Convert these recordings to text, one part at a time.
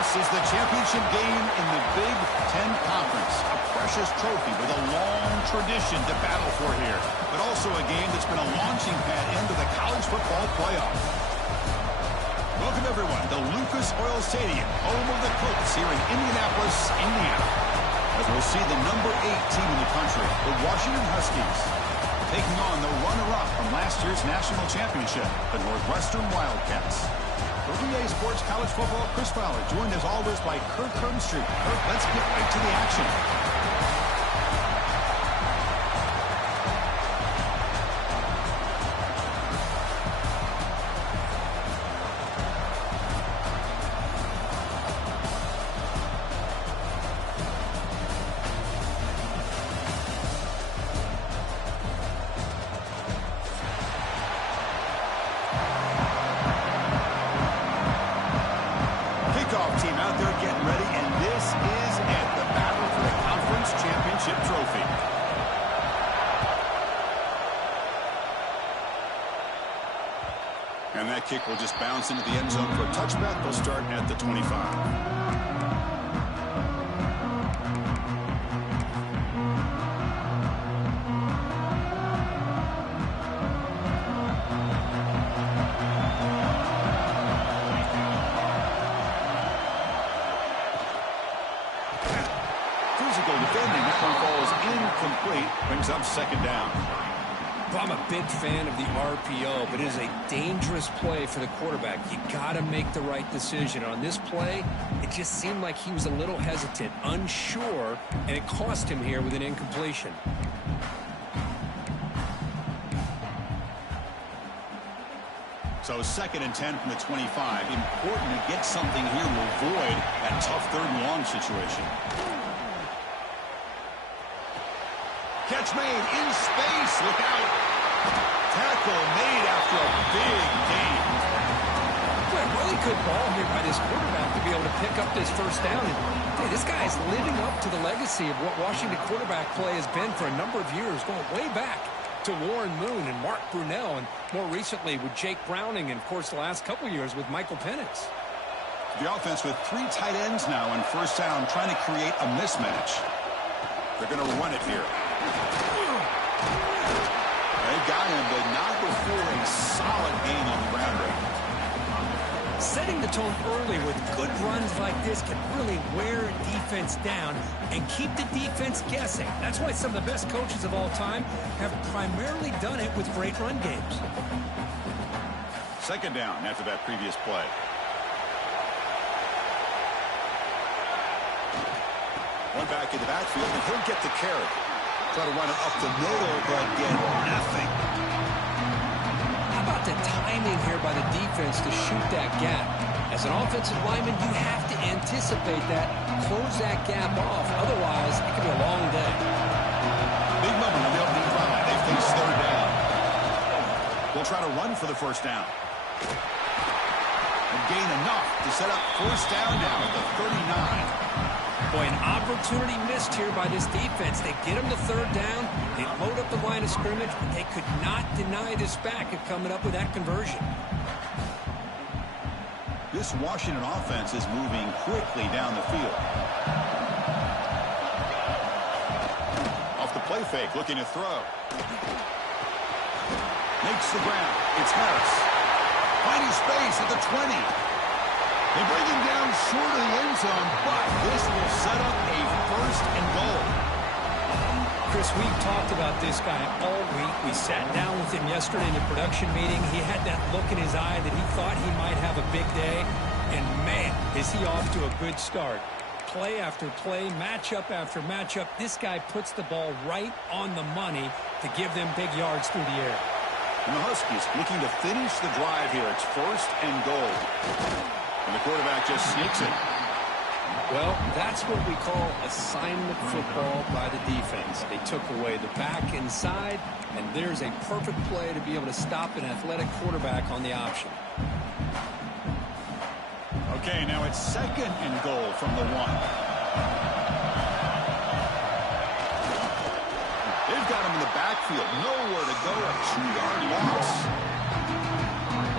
This is the championship game in the Big Ten Conference. A precious trophy with a long tradition to battle for here. But also a game that's been a launching pad into the college football playoff. Welcome, everyone, to Lucas Oil Stadium, home of the Colts here in Indianapolis, Indiana. As we'll see the number 8 team in the country, the Washington Huskies, taking on the runner-up from last year's national championship, the Northwestern Wildcats. For EA Sports College Football, Chris Fowler, joined as always by Kirk Herbstreit. Kirk, let's get right to the action. Team out there getting ready, and this is it, the battle for the conference championship trophy. And that kick will just bounce into the end zone for a touchback. They'll start at the 25. Defending, that one falls incomplete, brings up second down. Well, I'm a big fan of the RPO, but it is a dangerous play for the quarterback. You got to make the right decision. On this play, it just seemed like he was a little hesitant, unsure, and it cost him here with an incompletion. So 2nd and 10 from the 25. Important to get something here to avoid that tough 3rd and long situation. Catch made in space. Look out. Tackle made after a big gain. Really good ball here by this quarterback to be able to pick up this first down. And hey, this guy is living up to the legacy of what Washington quarterback play has been for a number of years, going way back to Warren Moon and Mark Brunell, and more recently with Jake Browning, and of course the last couple years with Michael Penix. The offense with 3 tight ends now on first down, trying to create a mismatch. They're going to run it here. They got him, but not before a solid gain on the ground rate. Setting the tone early with good runs like this can really wear a defense down and keep the defense guessing. That's why some of the best coaches of all time have primarily done it with great run games. 2nd down after that previous play. One back in the backfield, and he'll get the carry. Try to run it up the middle, but get nothing. How about the timing here by the defense to shoot that gap? As an offensive lineman, you have to anticipate that, close that gap off. Otherwise, it could be a long day. Big moment on the opening drive. They face 3rd down. They'll try to run for the first down. And gain enough to set up first down now at the 39. Boy, an opportunity missed here by this defense. They get him to 3rd down. They load up the line of scrimmage, but they could not deny this back of coming up with that conversion. This Washington offense is moving quickly down the field. Off the play fake, looking to throw. Makes the ground. It's Harris. Finding space at the 20. They bring him down short of the end zone, but this will set up a 1st and goal. Chris, we've talked about this guy all week. We sat down with him yesterday in the production meeting. He had that look in his eye that he thought he might have a big day. And, man, is he off to a good start. Play after play, matchup after matchup. This guy puts the ball right on the money to give them big yards through the air. And the Huskies looking to finish the drive here. It's 1st and goal. And the quarterback just sneaks it. Well, that's what we call assignment football by the defense. They took away the back inside, and there's a perfect play to be able to stop an athletic quarterback on the option. Okay, now it's 2nd and goal from the 1. They've got him in the backfield. Nowhere to go. A 2-yard loss.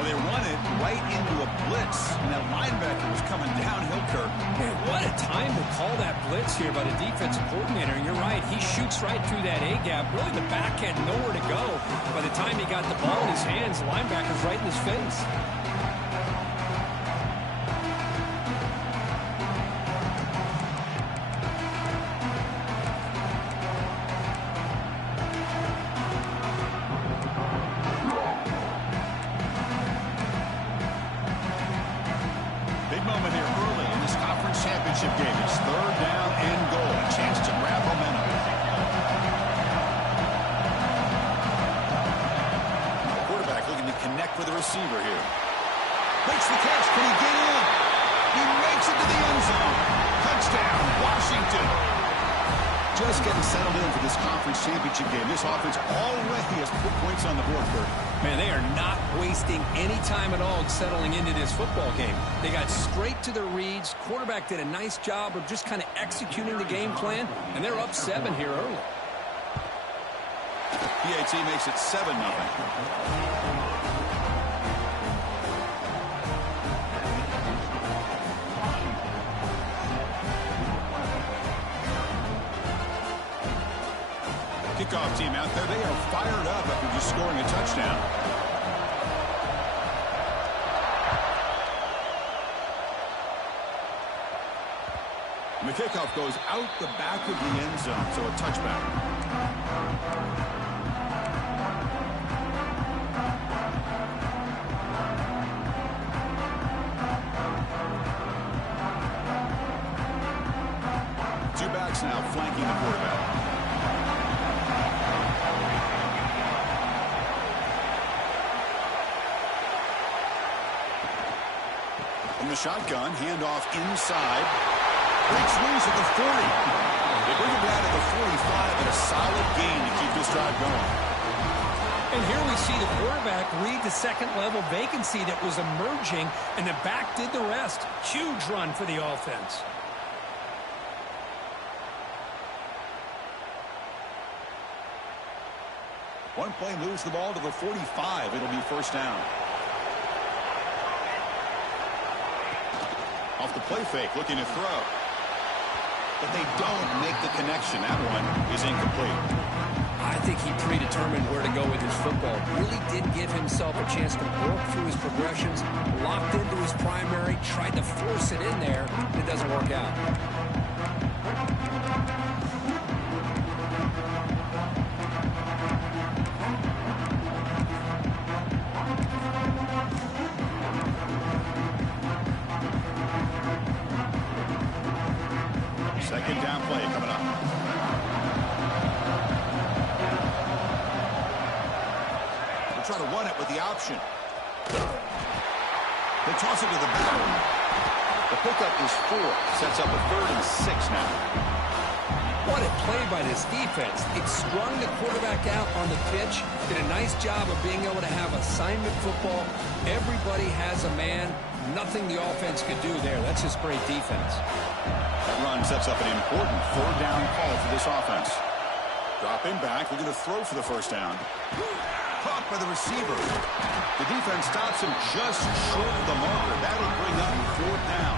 Well, they run it right into a blitz, and that linebacker was coming downhill, Kirk. Man, what a time to call that blitz here by the defensive coordinator. And you're right, he shoots right through that A-gap. Really, the back had nowhere to go. By the time he got the ball in his hands, the linebacker's right in his face. Game. It's third down and goal. A chance to grab momentum. Quarterback looking to connect with the receiver here. Makes the catch. Can he get in? He makes it to the end zone. Touchdown, Washington. Just getting settled in for this conference championship game. This offense already has put points on the board, Kurt. Man, they are not wasting any time at all settling into this football game. They got straight to their reads. Quarterback did a nice job of just kind of executing the game plan, and they're up 7 here early. PAT makes it 7-0. Kickoff team out there. They are fired up after just scoring a touchdown. And the kickoff goes out the back of the end zone, so a touchback. Two backs now flanking the quarterback. From the shotgun, handoff inside. Breaks loose at the 40. They bring him down to the 45 and a solid gain to keep this drive going. And here we see the quarterback read the second-level vacancy that was emerging, and the back did the rest. Huge run for the offense. One play moves the ball to the 45. It'll be first down. Off the play fake, looking to throw. But they don't make the connection. That one is incomplete. I think he predetermined where to go with his football. Really did give himself a chance to work through his progressions, locked into his primary, tried to force it in there, and it doesn't work out. Second down play coming up. They'll try to run it with the option. They toss it to the back. The pickup is 4. Sets up a 3rd and 6 now. What a play by this defense. It strung the quarterback out on the pitch. Did a nice job of being able to have assignment football. Everybody has a man. Nothing the offense could do there. That's just great defense. That run sets up an important 3rd down call for this offense. Dropping back, looking to throw for the first down. Caught by the receiver. The defense stops him just short of the marker. That'll bring up 4th down.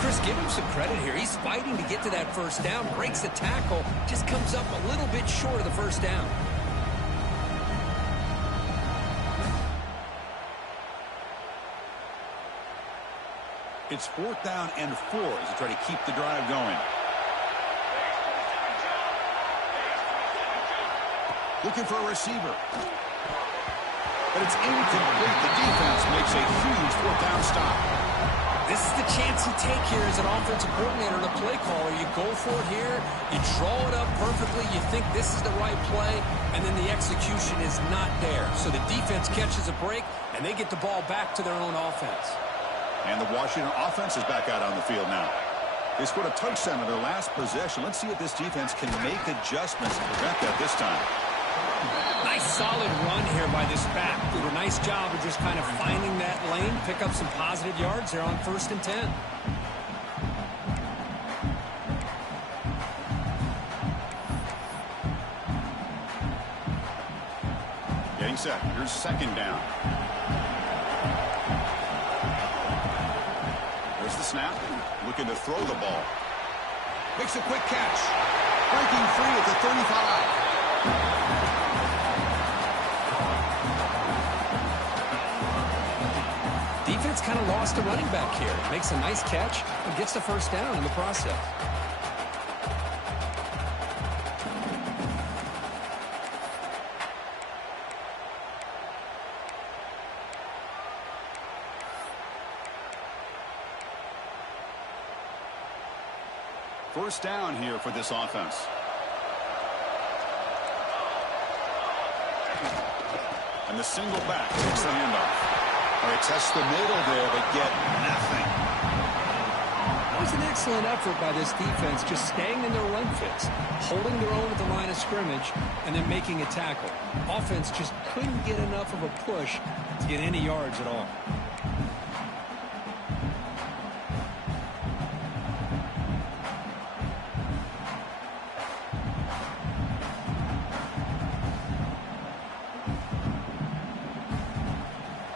Chris, give him some credit here. He's fighting to get to that first down, breaks the tackle, just comes up a little bit short of the first down. It's 4th down and 4 as they try to keep the drive going. Looking for a receiver. But it's incomplete. The defense makes a huge 4th down stop. This is the chance you take here as an offensive coordinator and a play caller. You go for it here, you draw it up perfectly, you think this is the right play, and then the execution is not there. So the defense catches a break, and they get the ball back to their own offense. And the Washington offense is back out on the field now. They scored a touchdown in their last possession. Let's see if this defense can make adjustments to prevent that this time. Nice solid run here by this back. Did a nice job of just kind of finding that lane, pick up some positive yards there on 1st and 10. Getting set. Here's 2nd down. snap, looking to throw the ball. Makes a quick catch. Breaking free at the 35. Defense kind of lost a running back here. Makes a nice catch and gets the first down in the process. First down here for this offense. And the single back takes the handoff. All right, test the middle there, but get nothing. That was an excellent effort by this defense, just staying in their run fits, holding their own at the line of scrimmage, and then making a tackle. Offense just couldn't get enough of a push to get any yards at all.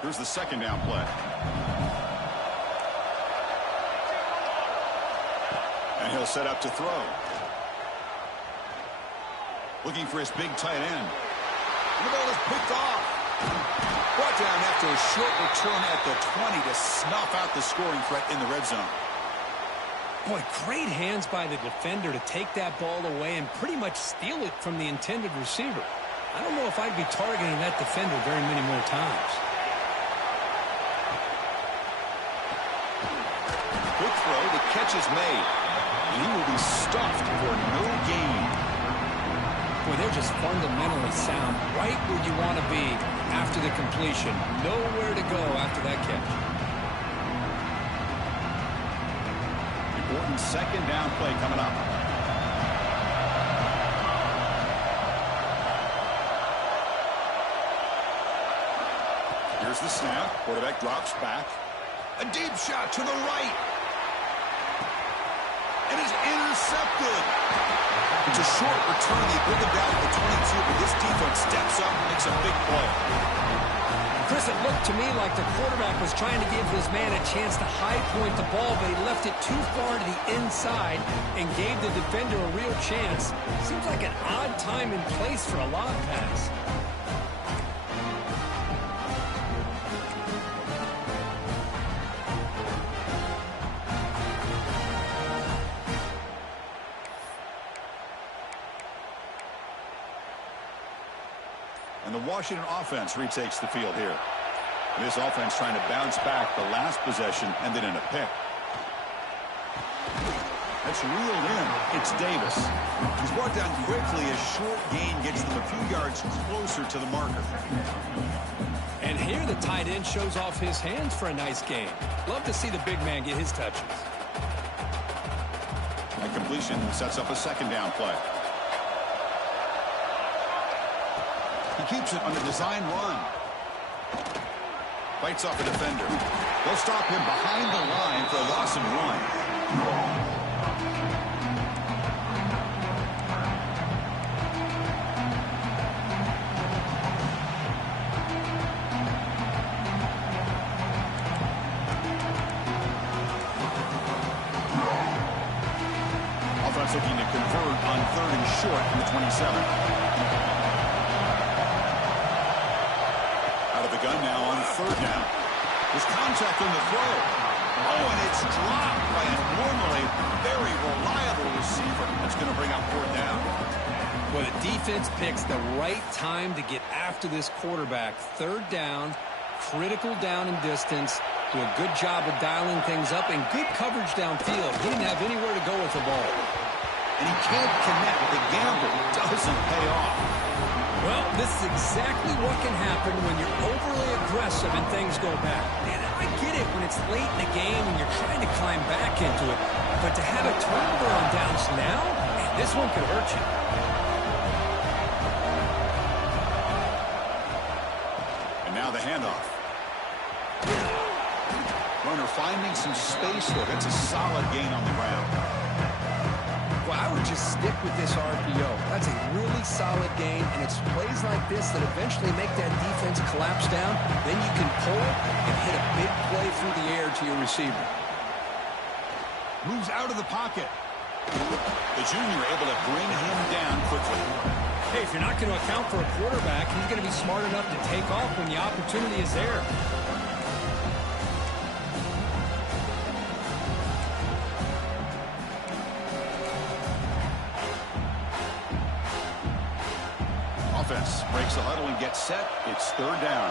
Here's the second down play. And he'll set up to throw. Looking for his big tight end. And the ball is picked off. Brought down after a short return at the 20 to snuff out the scoring threat in the red zone. Boy, great hands by the defender to take that ball away and pretty much steal it from the intended receiver. I don't know if I'd be targeting that defender very many more times. Good throw. The catch is made. And he will be stuffed for no gain. Boy, they're just fundamentally sound. Right where you want to be after the completion. Nowhere to go after that catch. Important second down play coming up. Here's the snap. Quarterback drops back. A deep shot to the right. And is intercepted. It's a short return. They bring him down to the 22, but this defense steps up and makes a big play. Chris, it looked to me like the quarterback was trying to give his man a chance to high point the ball, but he left it too far to the inside and gave the defender a real chance. Seems like an odd time and place for a lob pass. And the Washington offense retakes the field here. And this offense trying to bounce back the last possession, ended in a pick. That's reeled in. It's Davis. He's brought down quickly. A short gain gets them a few yards closer to the marker. And here the tight end shows off his hands for a nice gain. Love to see the big man get his touches. That completion sets up a second down play. He keeps it on the design run. Fights off a defender. They'll stop him behind the line for a loss of 1. Offense looking to convert on 3rd and short from the 27. Gun now on 3rd down. There's contact on the throw. Oh, and it's dropped by a normally very reliable receiver. That's going to bring up 4th down. Well, the defense picks the right time to get after this quarterback. 3rd down, critical down and distance. Do a good job of dialing things up and good coverage downfield. He didn't have anywhere to go with the ball. And he can't connect. The gamble doesn't pay off. Well, this is exactly what can happen when you're overly aggressive and things go bad. And I get it when it's late in the game and you're trying to climb back into it. But to have a turnover on downs now, man, this one could hurt you. And now the handoff. Runner finding some space there. That's a solid gain on the ground. Well, I would just stick with this RPO. That's a really solid gain, and it's plays like this that eventually make that defense collapse down. Then you can pull it and hit a big play through the air to your receiver. Moves out of the pocket. The junior able to bring him down quickly. Hey, if you're not going to account for a quarterback, he's going to be smart enough to take off when the opportunity is there. Offense breaks the huddle and gets set. It's third down.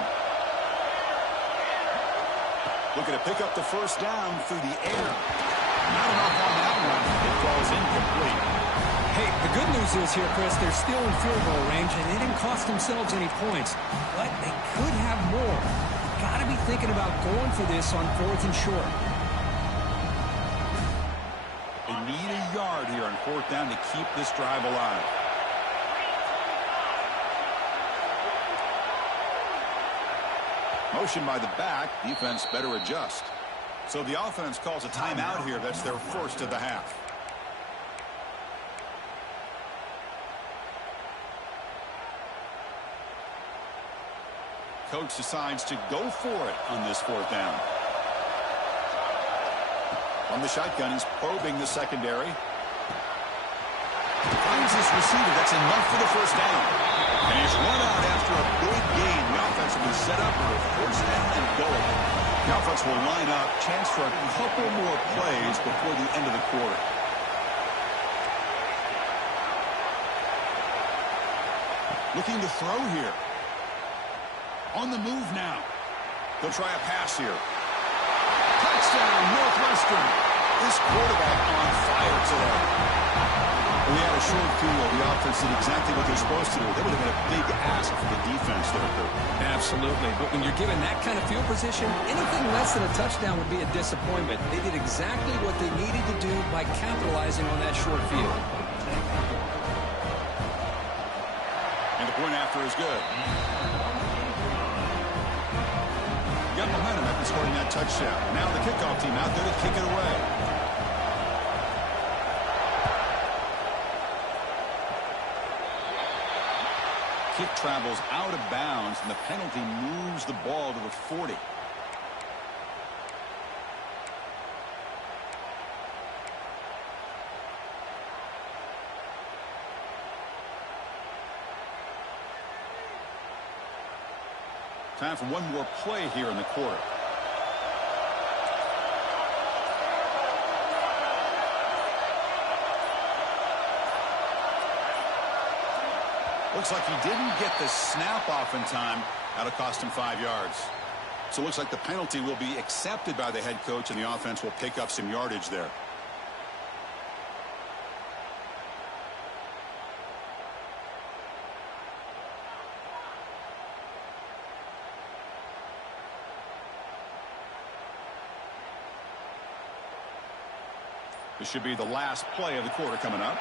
Looking to pick up the first down through the air. Not enough on that one. It falls incomplete. Hey, the good news is here, Chris, they're still in field goal range, and they didn't cost themselves any points. But they could have more. You've got to be thinking about going for this on 4th and short. They need a yard here on 4th down to keep this drive alive. Motion by the back. Defense better adjust. So the offense calls a timeout here. That's their first of the half. Coach decides to go for it on this 4th down. On the shotgun, he's probing the secondary. Finds his receiver. That's enough for the first down. And he's run out after a big gain. The offense will be set up for a first down and goal. The offense will line up. Chance for a couple more plays before the end of the quarter. Looking to throw here. On the move now. They'll try a pass here. Touchdown, Northwestern. This quarterback on fire today. We had a short field. The offense did exactly what they're supposed to do. That would have been a big ask for the defense there, Kurt. Absolutely. But when you're given that kind of field position, anything less than a touchdown would be a disappointment. They did exactly what they needed to do by capitalizing on that short field. And the point after is good. Got momentum after scoring that touchdown. Now the kickoff team out there to kick it away. Kick travels out of bounds, and the penalty moves the ball to the 40. Time for one more play here in the quarter. Looks like he didn't get the snap off in time. That'll cost him 5 yards. So it looks like the penalty will be accepted by the head coach, and the offense will pick up some yardage there. This should be the last play of the quarter coming up.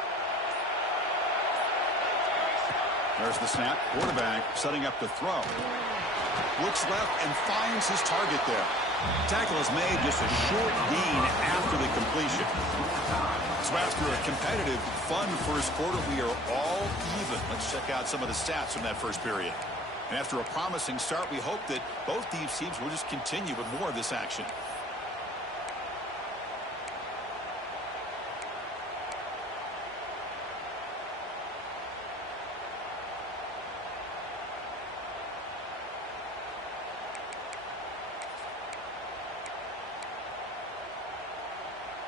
There's the snap. Quarterback setting up to throw. Looks left and finds his target there. Tackle is made, just a short gain after the completion. So after a competitive, fun first quarter, we are all even. Let's check out some of the stats from that first period. And after a promising start, we hope that both these teams will just continue with more of this action.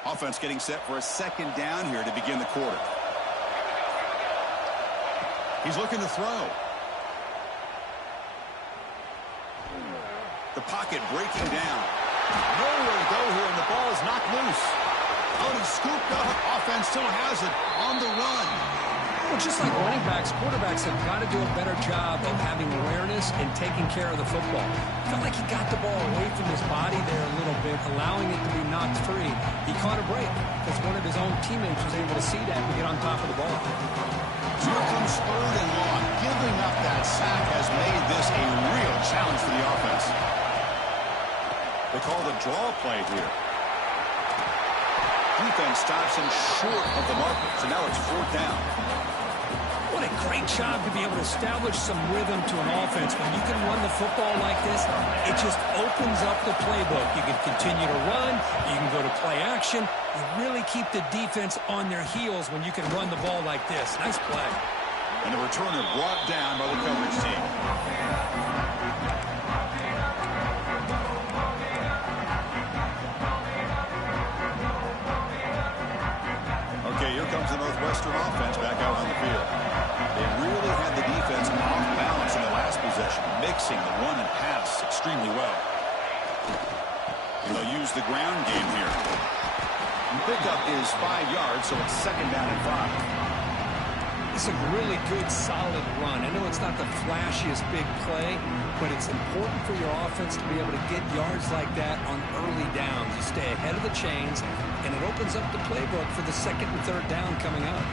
Offense getting set for a second down here to begin the quarter. He's looking to throw. The pocket breaking down. Nowhere to go here, and the ball is knocked loose. Oh, he's scooped up. Offense still has it on the run. Well, just like running backs, quarterbacks have got to do a better job of having awareness and taking care of the football. Felt like he got the ball away from his body there a little bit, allowing it to be knocked free. He caught a break because one of his own teammates was able to see that and get on top of the ball. So here comes 3rd and long. Giving up that sack has made this a real challenge for the offense. They call the draw play here. Defense stops him short of the marker, so now it's 4th down. What a great job to be able to establish some rhythm to an offense. When you can run the football like this, it just opens up the playbook. You can continue to run. You can go to play action. You really keep the defense on their heels when you can run the ball like this. Nice play. And the returner brought down by the coverage team. Okay, here comes the Northwestern offense back out on the field. They really had the defense off balance in the last possession, mixing the run and pass extremely well. And they'll use the ground game here. The pickup is 5 yards, so it's 2nd down and 5. It's a really good, solid run. I know it's not the flashiest big play, but it's important for your offense to be able to get yards like that on early downs. You stay ahead of the chains, and it opens up the playbook for the 2nd and 3rd down coming up.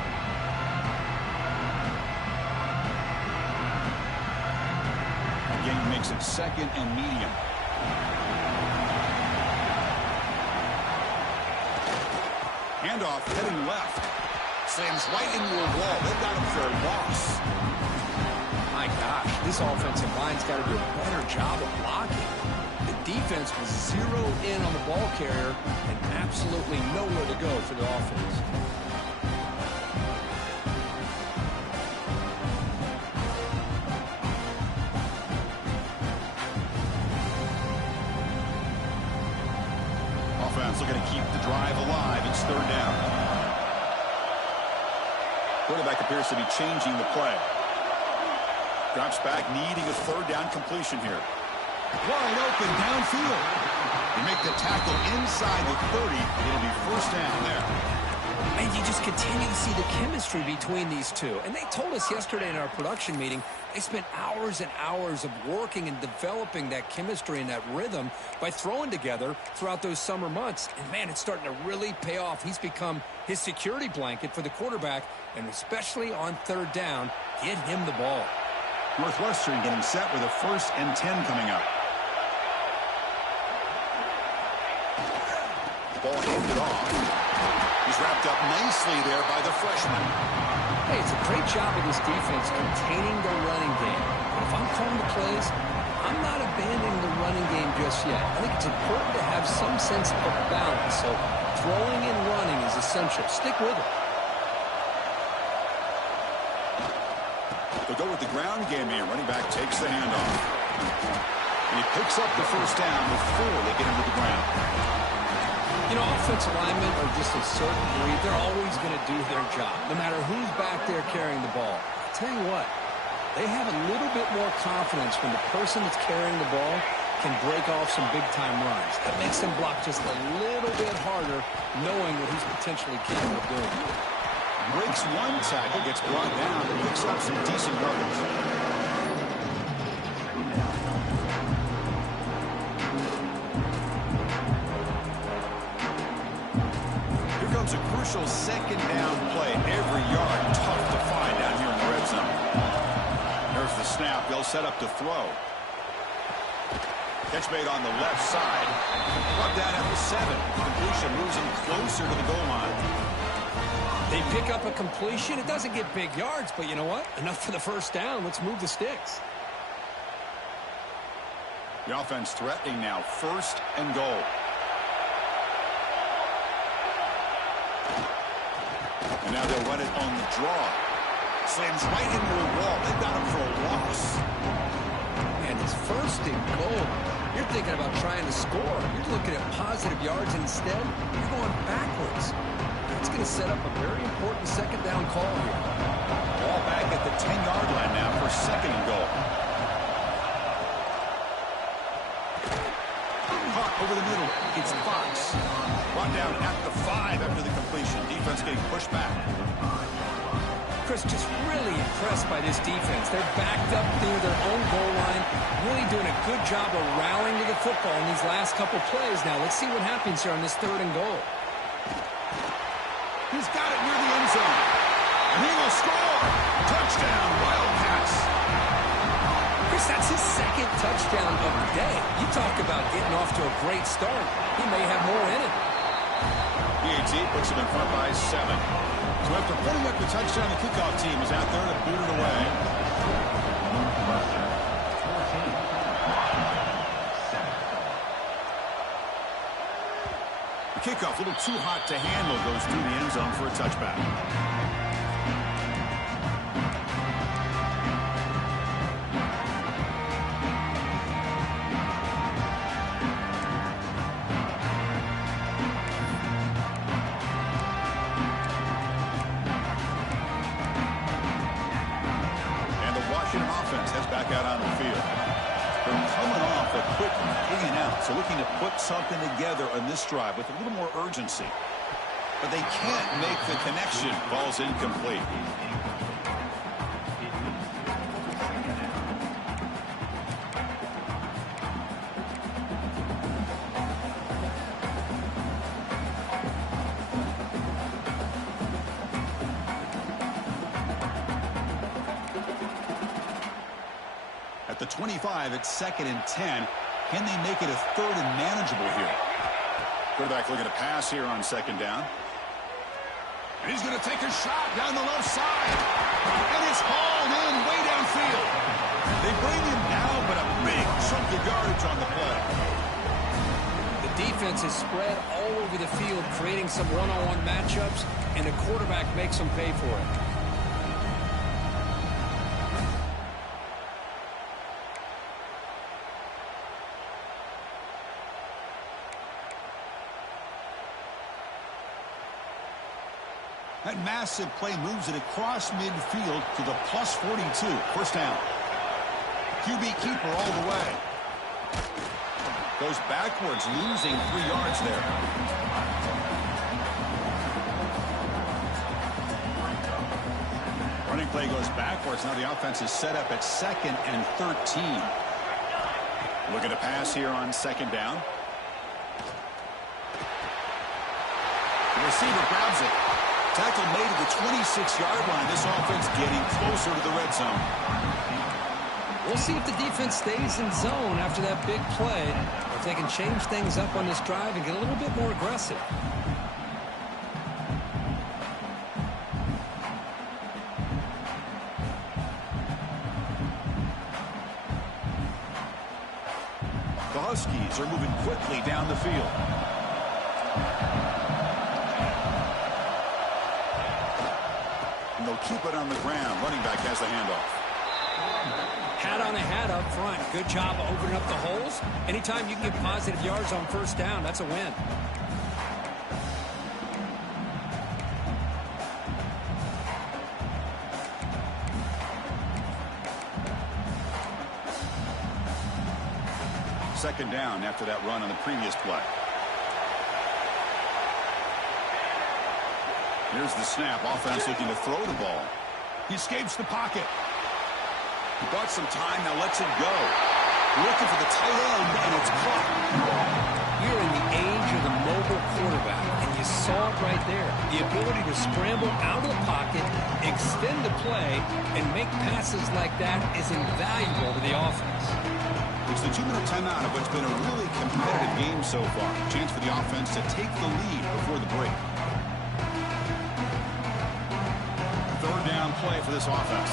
Again, makes it 2nd and medium. Handoff heading left. Slams right into a wall. They've got him for a loss. My gosh, this offensive line's got to do a better job of blocking. The defense was zeroed in on the ball carrier and absolutely nowhere to go for the offense. Offense looking to keep the drive alive. It's 3rd down. Quarterback appears to be changing the play. Drops back, needing a 3rd down completion here. Wide open downfield. They make the tackle inside the 30. It'll be 1st down there. And you just continue to see the chemistry between these two. And they told us yesterday in our production meeting, they spent hours and hours of working and developing that chemistry and that rhythm by throwing together throughout those summer months. And, man, it's starting to really pay off. He's become his security blanket for the quarterback, and especially on 3rd down, get him the ball. Northwestern getting set with a 1st and 10 coming up. Ball handed off. He's wrapped up nicely there by the freshman. Hey, it's a great job of this defense containing the running game. But if I'm calling the plays, I'm not abandoning the running game just yet. I think it's important to have some sense of balance. So throwing and running is essential. Stick with it. They'll go with the ground game here. Running back takes the handoff. And he picks up the 1st down before they get him to the ground. You know, offensive linemen are just a certain breed. They're always going to do their job, no matter who's back there carrying the ball. I'll tell you what, they have a little bit more confidence when the person that's carrying the ball can break off some big-time runs. That makes them block just a little bit harder, knowing what he's potentially capable of doing. Breaks one tackle, gets brought down, and picks up some decent yardage. A crucial 2nd down play. Every yard tough to find down here in the red zone. There's the snap. They'll set up to throw. Catch made on the left side. Brought down at the 7. Completion moves him closer to the goal line. They pick up a completion. It doesn't get big yards, but you know what? Enough for the 1st down. Let's move the sticks. The offense threatening now. 1st and goal. And now they'll run it on the draw. Slams right into a wall. They've got him for a loss. Man, it's 1st and goal. You're thinking about trying to score. You're looking at positive yards, and instead, you're going backwards. That's going to set up a very important 2nd down call here. Ball back at the 10-yard line now for 2nd and goal. Caught over the middle. It's Fox. Brought down at the 5 after the completion. Defense getting pushed back. Chris, just really impressed by this defense. They're backed up near their own goal line, really doing a good job of rallying to the football in these last couple plays. Now, let's see what happens here on this 3rd and goal. He's got it near the end zone. And he will score. Touchdown, Wildcats. Chris, that's his 2nd touchdown of the day. You talk about getting off to a great start. He may have more in it. PAT puts them in front by 7. So after putting up the touchdown, the kickoff team is out there to boot it away. The kickoff, a little too hot to handle, goes through the end zone for a touchback. So looking to put something together on this drive with a little more urgency. But they can't make the connection. Ball's incomplete. At the 25, it's 2nd and 10. Can they make it a 3rd and manageable here? Quarterback looking to pass here on 2nd down. And he's going to take a shot down the left side. And it's hauled in way downfield. They bring him down, but a big chunk of yardage on the play. The defense is spread all over the field, creating some one-on-one matchups, and the quarterback makes them pay for it. That massive play moves it across midfield to the plus 42. First down. QB keeper all the way. Goes backwards, losing 3 yards there. Running play goes backwards. Now the offense is set up at 2nd and 13. Looking to pass here on 2nd down. The receiver grabs it. Tackle made at the 26-yard line. This offense getting closer to the red zone. We'll see if the defense stays in zone after that big play, or if they can change things up on this drive and get a little bit more aggressive. The Huskies are moving quickly down the field. And they'll keep it on the ground. Running back has the handoff. Hat on a hat up front. Good job opening up the holes. Anytime you can get positive yards on 1st down, that's a win. Second down after that run on the previous play. Here's the snap. Offense looking to throw the ball. He escapes the pocket. He bought some time, now lets it go. Looking for the tight end, and it's caught. You're in the age of the mobile quarterback, and you saw it right there. The ability to scramble out of the pocket, extend the play, and make passes like that is invaluable to the offense. It's the 2-minute timeout of what's been a really competitive game so far. Chance for the offense to take the lead before the break. Third down play for this offense.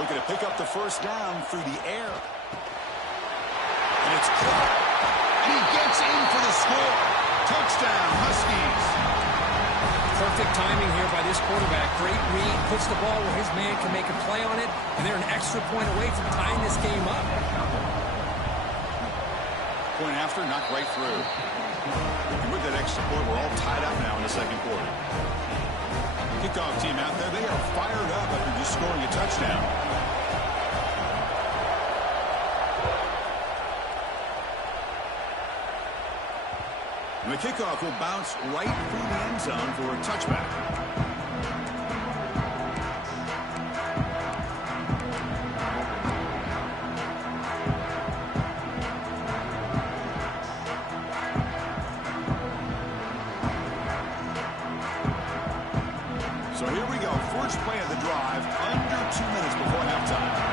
Looking to pick up the first down through the air. And it's caught. And he gets in for the score. Touchdown, Huskies. Perfect timing here by this quarterback. Great read, puts the ball where his man can make a play on it, and they're an extra point away from tying this game up. Point after, knocked right through. And with that extra point, we're all tied up now in the second quarter. Kickoff team out there, they are fired up after just scoring a touchdown. And the kickoff will bounce right through the end zone for a touchback. So here we go. First play of the drive, under 2 minutes before halftime.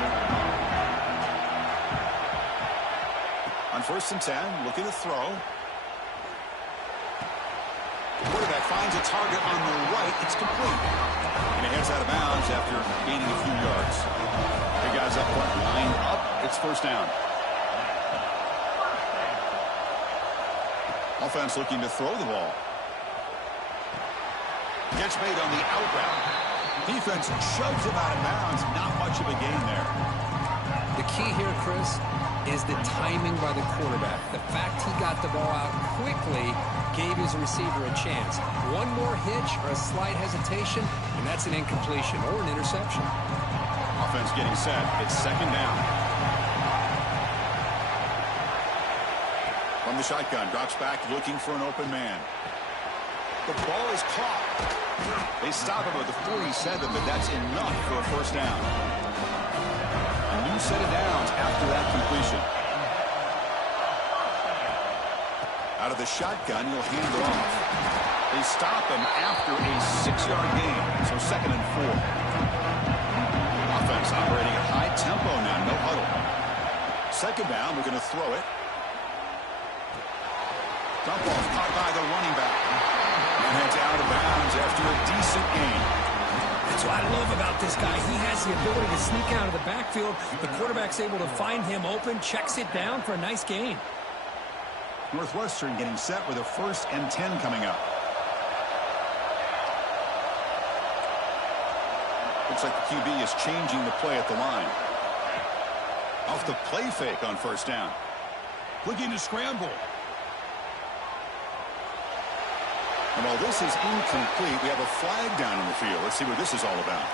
first and 10, looking to throw. The quarterback finds a target on the right. It's complete. And he heads out of bounds after gaining a few yards. The guys up front lined up. It's first down. Offense looking to throw the ball. Catch made on the out route. Defense shoves him out of bounds. Not much of a gain there. The key here, Chris, is the timing by the quarterback. The fact he got the ball out quickly gave his receiver a chance. One more hitch or a slight hesitation, and that's an incompletion or an interception. Offense getting set. It's second down. From the shotgun, drops back looking for an open man. The ball is caught. They stop him at the 47, but that's enough for a first down. A new set of downs after that completion. Out of the shotgun, he'll hand it off. They stop him after a 6-yard gain, so second and 4. Offense operating at high tempo now, no huddle. Second down, we're going to throw it. Dump off caught by the running back. And heads out of bounds after a decent gain. That's what I love about this guy. He has the ability to sneak out of the backfield. The quarterback's able to find him open, checks it down for a nice gain. Northwestern getting set with a first and 10 coming up. Looks like the QB is changing the play at the line. Off the play fake on first down. Looking to scramble. And while this is incomplete, we have a flag down in the field. Let's see what this is all about.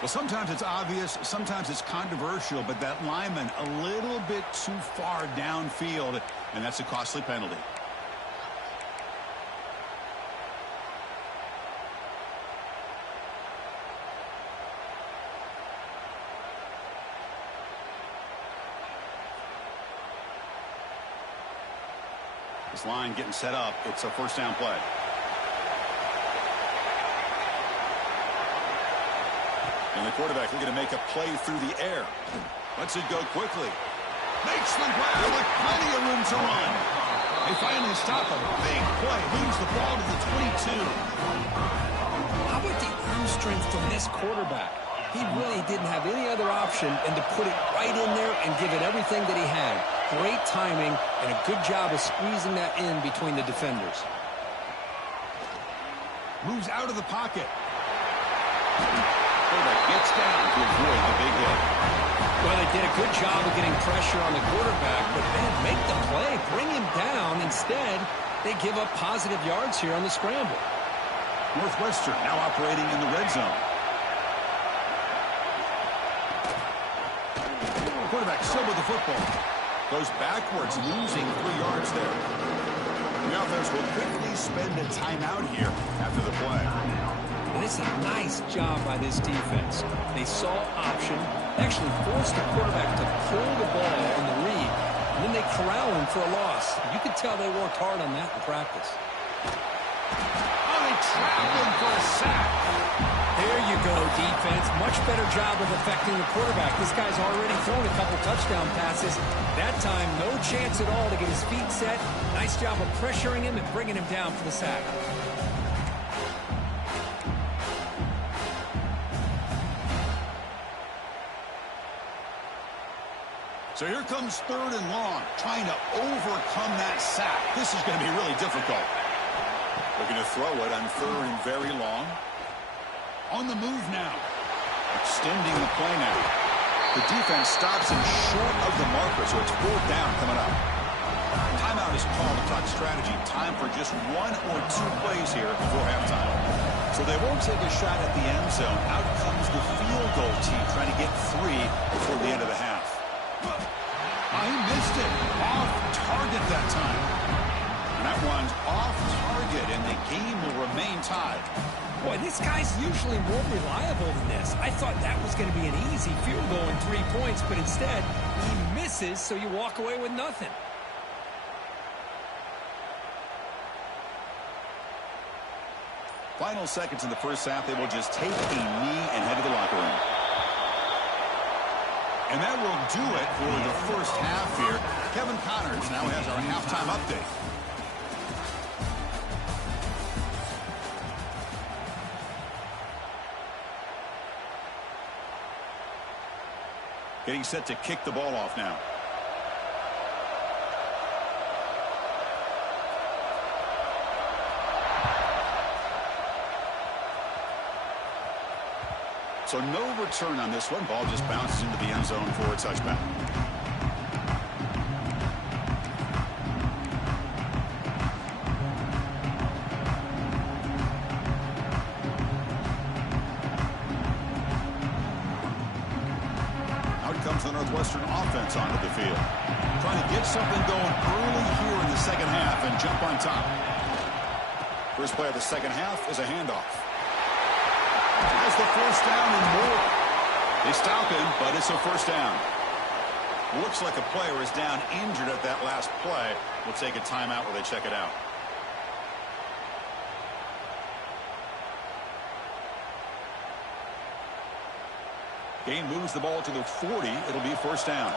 Well, sometimes it's obvious, sometimes it's controversial, but that lineman a little bit too far downfield, and that's a costly penalty. This line getting set up. It's a first down play. And the quarterback looking to make a play through the air. Lets it go quickly. Makes the grab with plenty of room to run. They finally stop him. Big play. Moves the ball to the 22. How about the arm strength from this quarterback? He really didn't have any other option than to put it right in there and give it everything that he had. Great timing and a good job of squeezing that in between the defenders. Moves out of the pocket. Quarterback gets down to avoid the big hit. Well, they did a good job of getting pressure on the quarterback, but man, make the play, bring him down. Instead, they give up positive yards here on the scramble. Northwestern now operating in the red zone. Quarterback still with the football. Goes backwards, losing 3 yards there. The offense will quickly spend a timeout here after the play. And it's a nice job by this defense. They saw option, actually forced the quarterback to pull the ball on the read, and then they corral him for a loss. You could tell they worked hard on that in practice. Oh, they trapped him for a sack. There you go, defense. Much better job of affecting the quarterback. This guy's already thrown a couple touchdown passes. That time, no chance at all to get his feet set. Nice job of pressuring him and bringing him down for the sack. So here comes third and long, trying to overcome that sack. This is going to be really difficult. Looking to throw it on third and very long. On the move now. Extending the play now. The defense stops him short of the marker, so it's fourth down coming up. Timeout is called to talk strategy. Time for just 1 or 2 plays here before halftime. So they won't take a shot at the end zone. Out comes the field goal team trying to get 3 before the end of the half. He missed it. Off target that time. And that one's off target, and the game will remain tied. Boy, this guy's usually more reliable than this. I thought that was going to be an easy field goal and 3 points, but instead, he misses, so you walk away with nothing. Final seconds in the first half, they will just take a knee and head to the locker room. And that will do it for the first half here. Kevin Connors now has our halftime update. Getting set to kick the ball off now. So no return on this one. Ball just bounces into the end zone for a touchback. Out comes the Northwestern offense onto the field. Trying to get something going early here in the second half and jump on top. First play of the second half is a handoff. Has the first down and more. They stop him, but it's a first down. Looks like a player is down injured at that last play. We'll take a timeout where they check it out. Gain moves the ball to the 40. It'll be first down.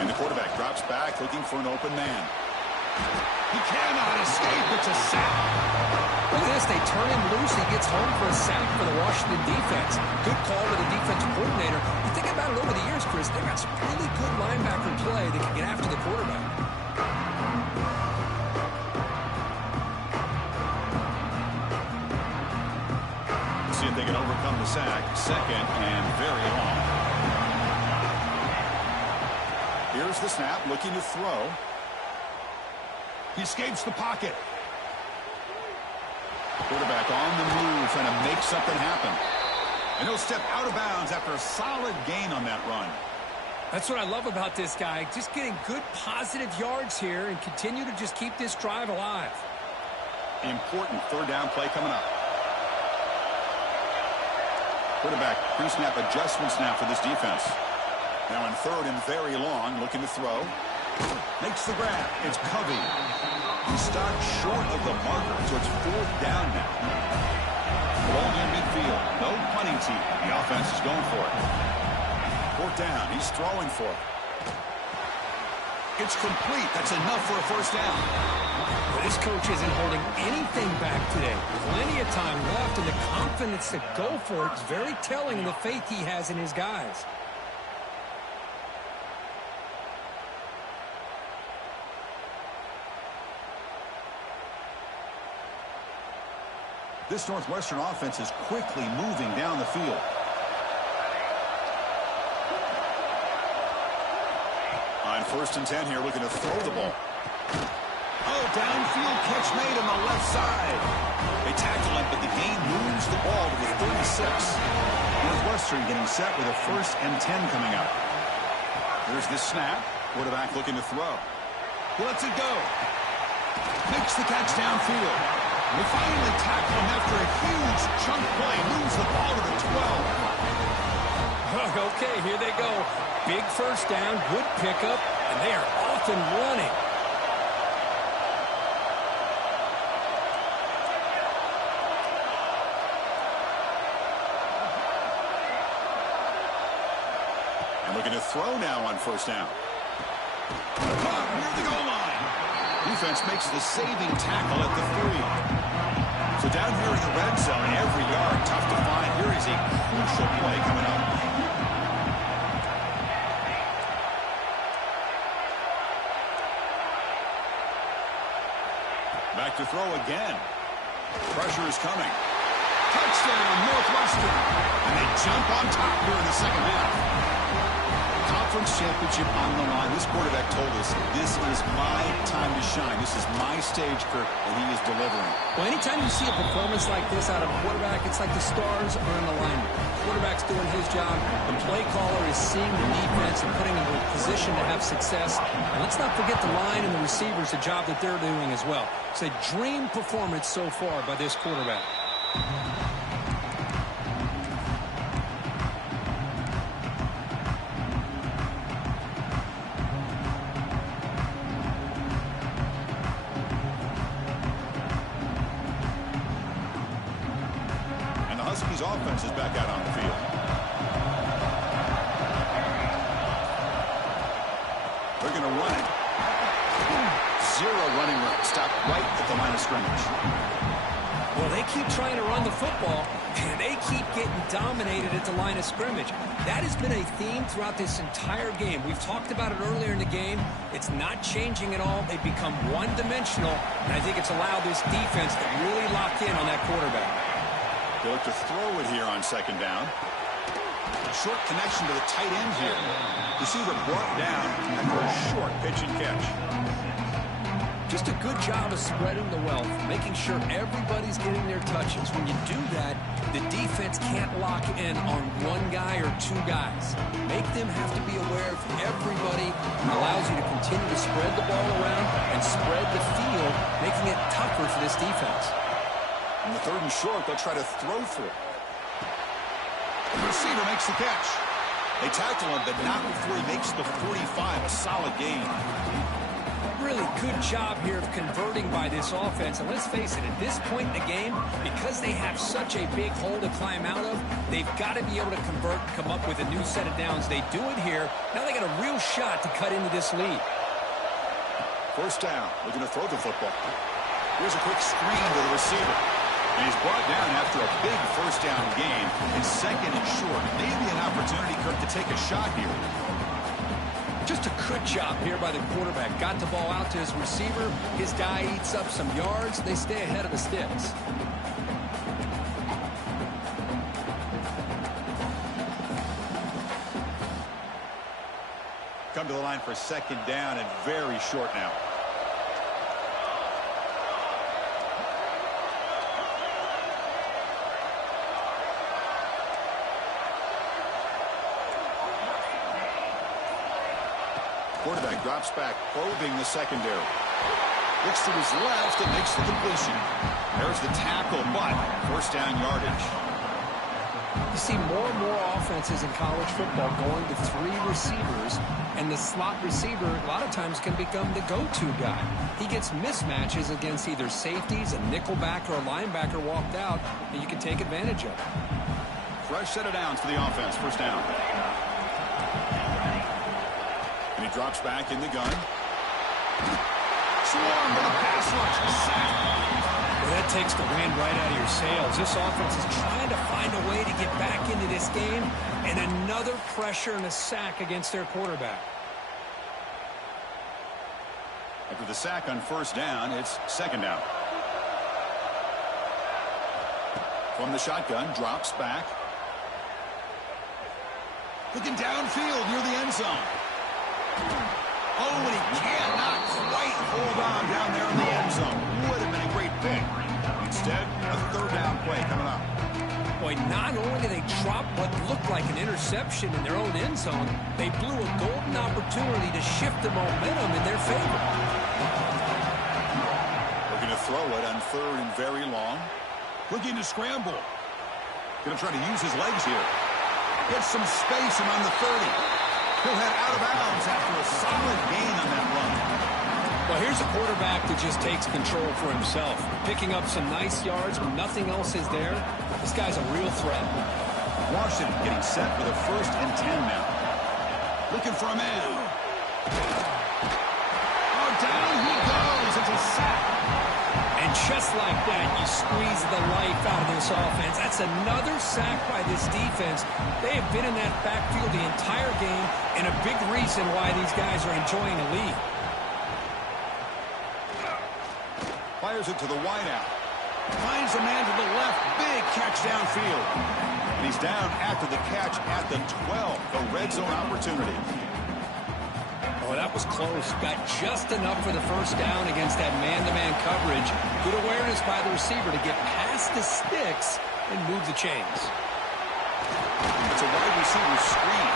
And the quarterback drops back, looking for an open man. He cannot escape. It's a sack. Look at this. They turn him loose. He gets home for a sack for the Washington defense. Good call to the defensive coordinator. You think about it over the years, Chris, they've got some really good linebacker play that can get after the quarterback. See if they can overcome the sack. Second and very long. Here's the snap, looking to throw. He escapes the pocket. Quarterback on the move, trying to make something happen. And he'll step out of bounds after a solid gain on that run. That's what I love about this guy. Just getting good positive yards here and continue to just keep this drive alive. Important third down play coming up. Quarterback pre-snap adjustments now for this defense. Now in third and very long, looking to throw. Makes the grab. It's Covey. He stopped short of the marker, so it's fourth down now. Ball near midfield. No punting team. The offense is going for it. Fourth down. He's throwing for it. It's complete. That's enough for a first down. Well, this coach isn't holding anything back today. Plenty of time left, and the confidence to go for it is very telling in the faith he has in his guys. This Northwestern offense is quickly moving down the field. On first and 10 here, looking to throw the ball. Oh, downfield catch made on the left side. They tackle him, but the gain moves the ball to the 36. Northwestern getting set with a first and 10 coming up. There's the snap. Quarterback looking to throw. He lets it go. Makes the catch downfield. They finally tackle him after a huge chunk play. Moves the ball to the 12. Okay, here they go. Big first down, good pickup, and they are off and running. And looking to throw now on first down. Caught near the goal line. Defense makes the saving tackle at the 3. So down here in the red zone, every yard tough to find. Here is a crucial play coming up. Back to throw again. Pressure is coming. Touchdown, Northwestern. And they jump on top here in the second half. Conference championship on the line. This quarterback told us, this is my time to shine. This is my stage, Kirk, and he is delivering. Well, anytime you see a performance like this out of a quarterback, it's like the stars are in alignment. The quarterback's doing his job. The play caller is seeing the defense and putting them in a position to have success. And let's not forget the line and the receivers, the job that they're doing as well. It's a dream performance so far by this quarterback. offense is back out on the field. They're going to run it. Zero running room. Stopped right at the line of scrimmage. Well, they keep trying to run the football, and they keep getting dominated at the line of scrimmage. That has been a theme throughout this entire game. We've talked about it earlier in the game. It's not changing at all. They've become one-dimensional, and I think it's allowed this defense to really lock in on that quarterback. They look to throw it here on second down. Short connection to the tight end here. Receiver brought down after a short pitch and catch. Just a good job of spreading the wealth, making sure everybody's getting their touches. When you do that, the defense can't lock in on one guy or two guys. Make them have to be aware of everybody, and allows you to continue to spread the ball around and spread the field, making it tougher for this defense. On the third and short, they'll try to throw for it. The receiver makes the catch. They tackle him, but not before he makes the 45. A solid gain. Really good job here of converting by this offense. And let's face it, at this point in the game, because they have such a big hole to climb out of, they've got to be able to convert and come up with a new set of downs. They do it here. Now they got a real shot to cut into this lead. First down. Looking to throw the football. Here's a quick screen to the receiver. And he's brought down after a big first down gain. And second and short. Maybe an opportunity, Kirk, to take a shot here. Just a good job here by the quarterback. Got the ball out to his receiver. His guy eats up some yards. They stay ahead of the sticks. Come to the line for second down and very short now. Quarterback drops back, probing the secondary. Looks to his left and makes the completion. There's the tackle, but first down yardage. You see more and more offenses in college football going to three receivers, and the slot receiver a lot of times can become the go-to guy. He gets mismatches against either safeties, a nickelback, or a linebacker walked out, and you can take advantage of it. Fresh set of downs for the offense. First down. And he drops back in the gun. Swarm with a pass rush. Sack. Well, that takes the wind right out of your sails. This offense is trying to find a way to get back into this game, and another pressure and a sack against their quarterback. After the sack on first down, it's second down. From the shotgun, drops back. Looking downfield near the end zone. Oh, and he cannot quite hold on down there in the end zone. Would have been a great pick. Instead, a third down play coming up. Boy, not only did they drop what looked like an interception in their own end zone, they blew a golden opportunity to shift the momentum in their favor. Looking to throw it on third and very long. Looking to scramble. Going to try to use his legs here. Gets some space around the 30. He'll head out of bounds after a solid gain on that run. Well, here's a quarterback that just takes control for himself. Picking up some nice yards when nothing else is there. This guy's a real threat. Washington getting set for the 1st and 10 now. Looking for a man. Oh, down he goes. It's a sack. And just like that, you squeeze the life out of this offense. That's another sack by this defense. They have been in that backfield the entire game, and a big reason why these guys are enjoying the lead. Fires it to the wideout. Finds a man to the left. Big catch downfield. And he's down after the catch at the 12. A red zone opportunity. Oh, that was close. Got just enough for the first down against that man-to-man coverage. Good awareness by the receiver to get past the sticks and move the chains. It's a wide receiver screen.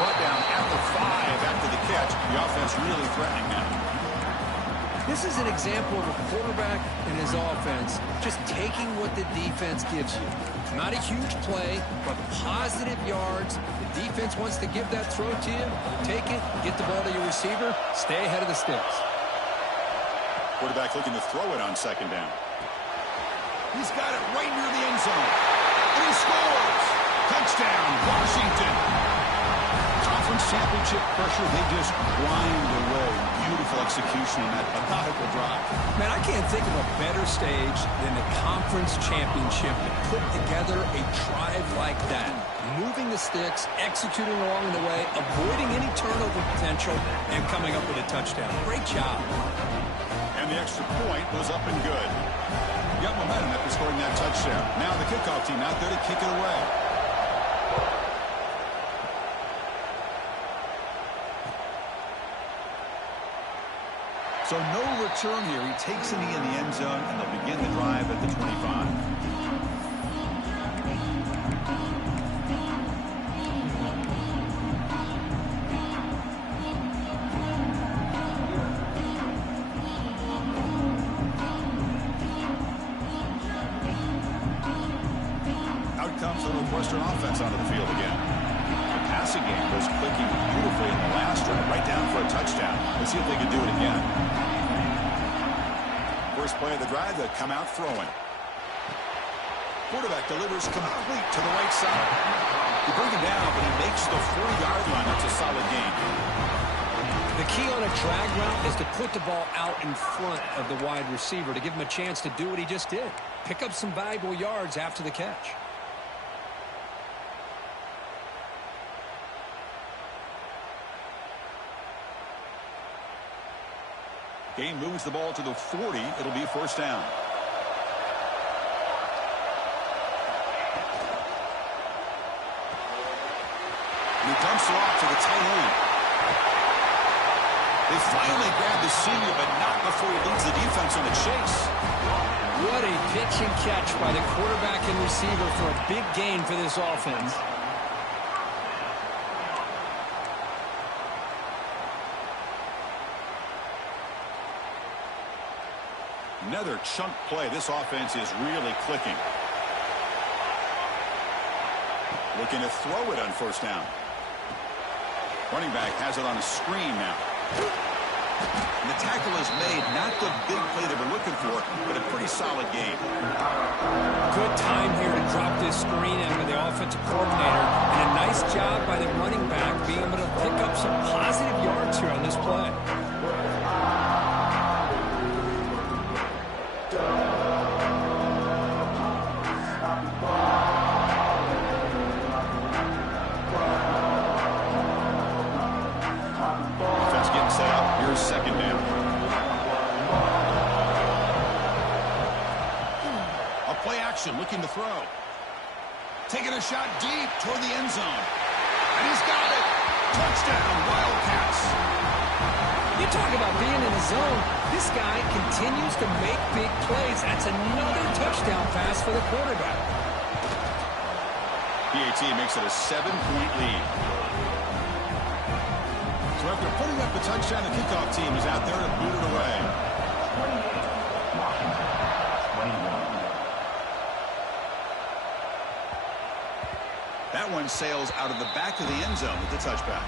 Brought down at the 5 after the catch. The offense really threatening now. This is an example of a quarterback and his offense just taking what the defense gives you. Not a huge play, but positive yards. The defense wants to give that throw to you. Take it, get the ball to your receiver, stay ahead of the sticks. Quarterback looking to throw it on second down. He's got it right near the end zone. And he scores! Touchdown, Washington! Conference championship pressure, they just grind away. Beautiful execution on that methodical drive. Man, I can't think of a better stage than the conference championship to put together a drive like that. Moving the sticks, executing along the way, avoiding any turnover potential, and coming up with a touchdown. Great job. And the extra point was up and good. Got momentum after scoring that touchdown. Now the kickoff team out there to kick it away. So no return here. He takes a knee in the end zone, and they'll begin the drive at the 25. Out comes the Northwestern offense onto the field again. The passing game was clicking beautifully in the last drive, right down for a touchdown. Let's see if they can do it again. First play of the drive, they come out throwing. Quarterback delivers complete to the right side. They bring him down, but he makes the 4-yard line. That's a solid gain. The key on a drag route is to put the ball out in front of the wide receiver to give him a chance to do what he just did. Pick up some valuable yards after the catch. Game moves the ball to the 40. It'll be first down. He dumps it off to the tight end. They finally grab the senior, but not before he leads the defense on the chase. What a pitch and catch by the quarterback and receiver for a big gain for this offense. Another chunk play. This offense is really clicking. Looking to throw it on first down. Running back has it on a screen now. And the tackle is made. Not the big play they were looking for, but a pretty solid game. Good time here to drop this screen in with the offensive coordinator. And a nice job by the running back being able to pick up some positive yards here on this play. Second down. A play action looking to throw. Taking a shot deep toward the end zone. And he's got it. Touchdown, Wildcats. You talk about being in the zone. This guy continues to make big plays. That's another touchdown pass for the quarterback. PAT makes it a 7-point lead. So after putting up the touchdown, the kickoff team is out there to boot it away. That one sails out of the back of the end zone with the touchback.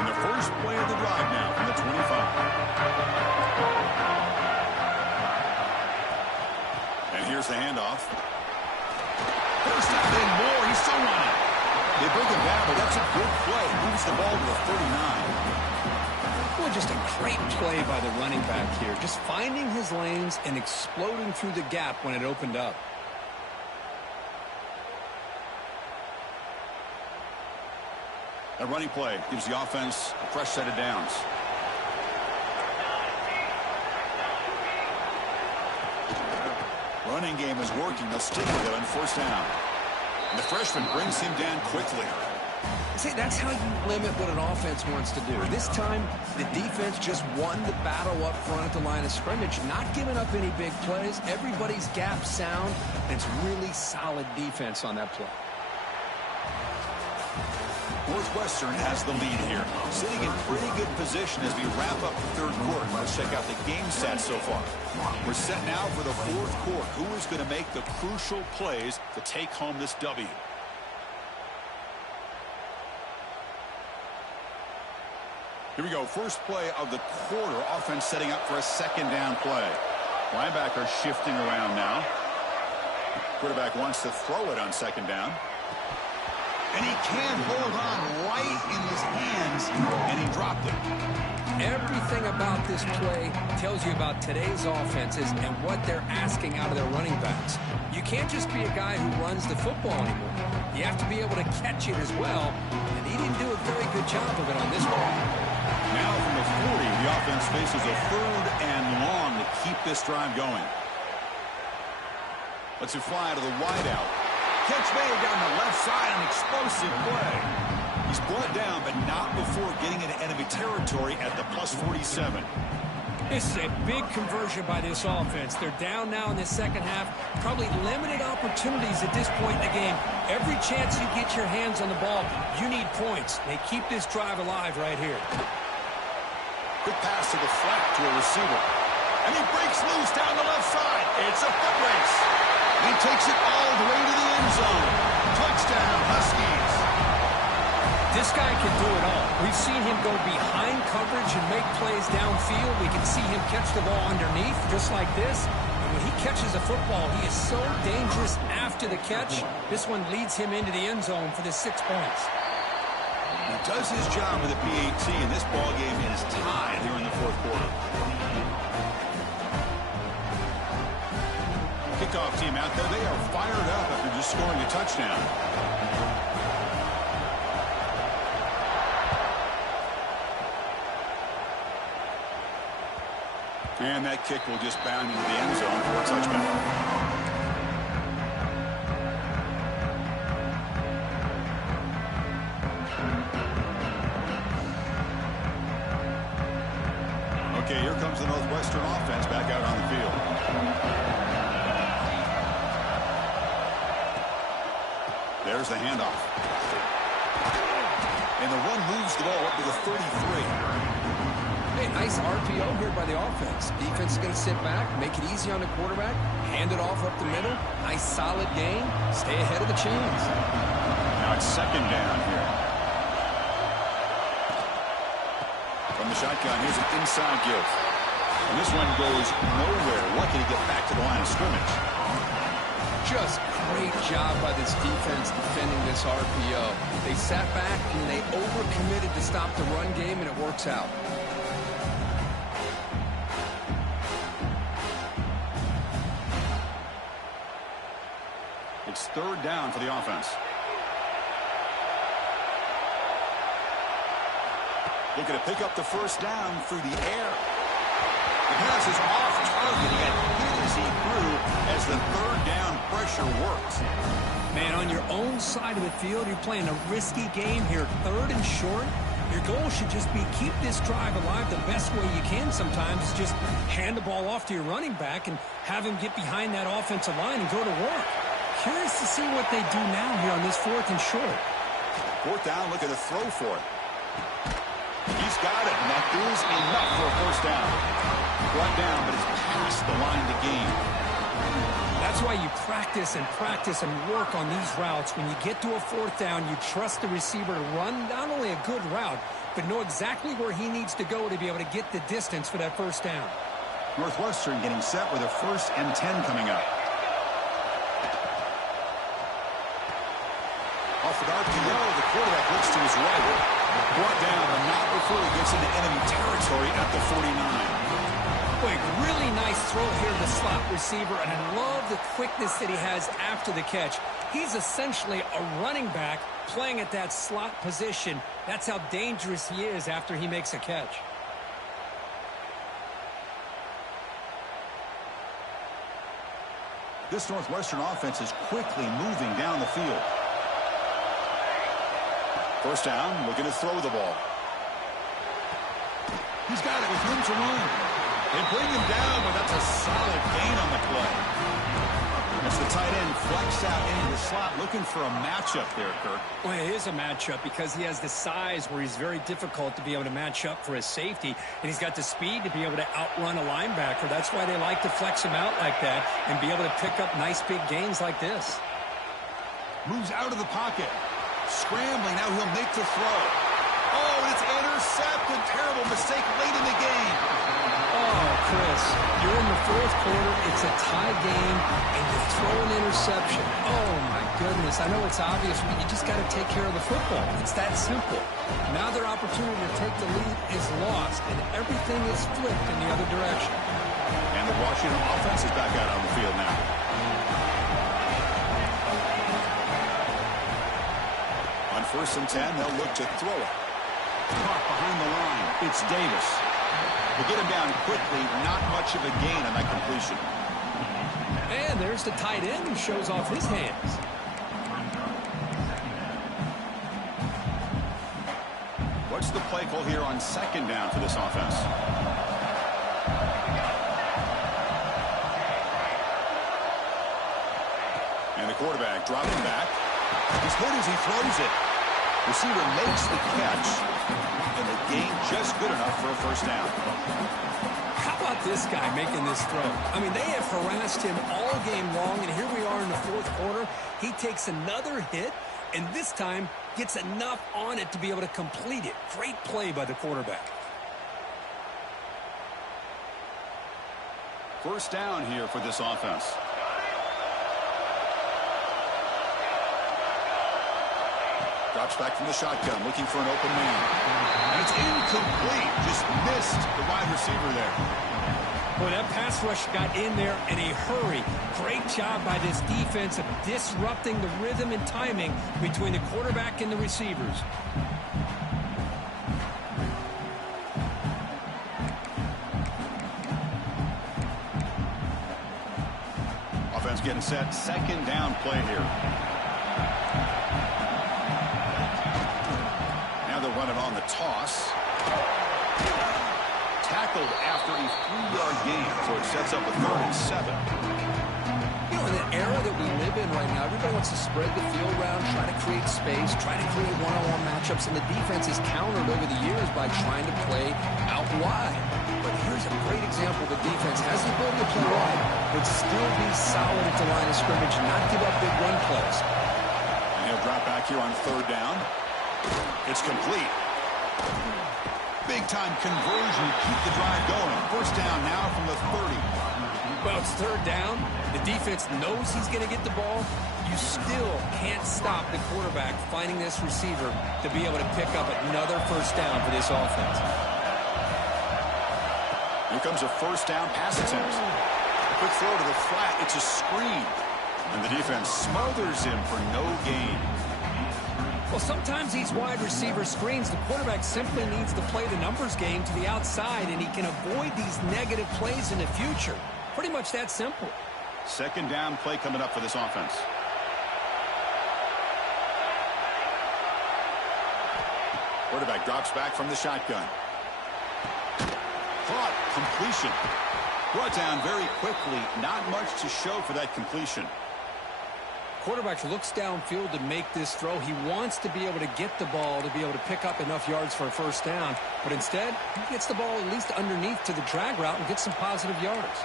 And the first play of the drive now from the 25. Here's the handoff. First down and more. He's still running. They bring him down, but that's a good play. Moves the ball to the 39. Well, just a great play by the running back here. Just finding his lanes and exploding through the gap when it opened up. That running play gives the offense a fresh set of downs. Running game is working. They'll stick with it on first down. And the freshman brings him down quickly. See, that's how you limit what an offense wants to do. This time, the defense just won the battle up front at the line of scrimmage, not giving up any big plays. Everybody's gap sound, and it's really solid defense on that play. Northwestern has the lead here, sitting in pretty good position as we wrap up the third quarter. Let's check out the game stats so far. We're set now for the fourth quarter. Who is going to make the crucial plays to take home this W? Here we go. First play of the quarter. Offense setting up for a second down play. Linebacker shifting around now. Quarterback wants to throw it on second down. And he can hold on right in his hands, and he dropped it. Everything about this play tells you about today's offenses and what they're asking out of their running backs. You can't just be a guy who runs the football anymore. You have to be able to catch it as well, and he didn't do a very good job of it on this one. Now from the 40, the offense faces a 3rd and long to keep this drive going. Let's it fly to the wideout. Catch made down the left side, an explosive play. He's brought down, but not before getting into enemy territory at the +47. This is a big conversion by this offense. They're down now in the second half. Probably limited opportunities at this point in the game. Every chance you get your hands on the ball, you need points. They keep this drive alive right here. Quick pass to the flat to a receiver. And he breaks loose down the left side. It's a foot race. He takes it all the way to the end zone. Touchdown, Huskies. This guy can do it all. We've seen him go behind coverage and make plays downfield. We can see him catch the ball underneath, just like this. And when he catches a football, he is so dangerous after the catch. This one leads him into the end zone for the 6 points. He does his job with a PAT, and this ball game is tied here in the 4th quarter. Kickoff team out there. They are fired up after just scoring a touchdown. And that kick will just bound into the end zone for a touchback. Okay, here comes the Northwestern offense back out on the field. There's the handoff. And the run moves the ball up to the 33. Hey, nice RPO here by the offense. Defense is going to sit back, make it easy on the quarterback, hand it off up the middle. Nice solid game. Stay ahead of the chains. Now it's second down here. From the shotgun, here's an inside give. And this one goes nowhere. Lucky to get back to the line of scrimmage. Just great job by this defense defending this RPO. They sat back and they overcommitted to stop the run game, and it works out. It's 3rd down for the offense. Looking to pick up the first down through the air. The pass is off target. He got hit as he threw as the 3rd down pressure worked. Man, on your own side of the field, you're playing a risky game here. 3rd and short. Your goal should just be keep this drive alive the best way you can sometimes. Just hand the ball off to your running back and have him get behind that offensive line and go to work. Curious to see what they do now here on this 4th and short. 4th down, looking to throw for it. He's got it, and that is enough for a first down. Brought down, but it's past the line to gain. That's why you practice and work on these routes. When you get to a 4th down, you trust the receiver to run not only a good route, but know exactly where he needs to go to be able to get the distance for that first down. Northwestern getting set with a 1st and 10 coming up. Off an RPO, the quarterback looks to his right. Brought down, but not before he gets into enemy territory at the 49. Boy, really nice throw here to the slot receiver, and I love the quickness that he has after the catch. He's essentially a running back playing at that slot position. That's how dangerous he is after he makes a catch. This Northwestern offense is quickly moving down the field. First down, looking to throw the ball. He's got it with room to run. They bring him down, but that's a solid gain on the play. As the tight end flex out into the slot, looking for a matchup there, Kirk. Well, it is a matchup because he has the size where he's very difficult to be able to match up for his safety, and he's got the speed to be able to outrun a linebacker. That's why they like to flex him out like that and be able to pick up nice big gains like this. Moves out of the pocket. Scrambling, now he'll make the throw. Oh, and it's intercepted terrible mistake late in the game. Oh, Chris, you're in the fourth quarter. It's a tie game, and you throw an interception. Oh, my goodness. I know it's obvious, but you just got to take care of the football. It's that simple. Now their opportunity to take the lead is lost, and everything is flipped in the other direction. And the Washington offense is back out on the field now. On 1st and 10, they'll look to throw it. Caught behind the line. It's Davis. We'll get him down quickly. Not much of a gain on that completion. And there's the tight end who shows off his hands. What's the play call here on 2nd down for this offense? And the quarterback dropping back. He's hit as he throws it. Receiver makes the catch. And the gain just good enough for a 1st down. How about this guy making this throw? I mean, they have harassed him all game long, and here we are in the 4th quarter. He takes another hit, and this time gets enough on it to be able to complete it. Great play by the quarterback. 1st down here for this offense. Drops back from the shotgun, looking for an open man. And it's incomplete. Just missed the wide receiver there. Boy, that pass rush got in there in a hurry. Great job by this defense of disrupting the rhythm and timing between the quarterback and the receivers. Offense getting set. 2nd down play here. Run it on the toss. Tackled after a 3-yard gain, so it sets up a 3rd and 7. You know, in the era that we live in right now, everybody wants to spread the field around, try to create space, try to create one-on-one matchups, and the defense has countered over the years by trying to play out wide. But here's a great example. The defense has the ability to play wide, but still be solid at the line of scrimmage and not give up big run plays. And he'll drop back here on 3rd down. It's complete. Big-time conversion to keep the drive going. 1st down now from the 30. Well, it's 3rd down. The defense knows he's going to get the ball. You still can't stop the quarterback finding this receiver to be able to pick up another 1st down for this offense. Here comes a 1st down pass attempt. Quick throw to the flat. It's a screen. And the defense smothers him for no gain. Well, sometimes these wide receiver screens, the quarterback simply needs to play the numbers game to the outside, and he can avoid these negative plays in the future. Pretty much that simple. 2nd down play coming up for this offense. Quarterback drops back from the shotgun. Caught. Completion. Brought down very quickly. Not much to show for that completion. Quarterback looks downfield to make this throw. He wants to be able to get the ball to be able to pick up enough yards for a 1st down. But instead, he gets the ball at least underneath to the drag route and gets some positive yards.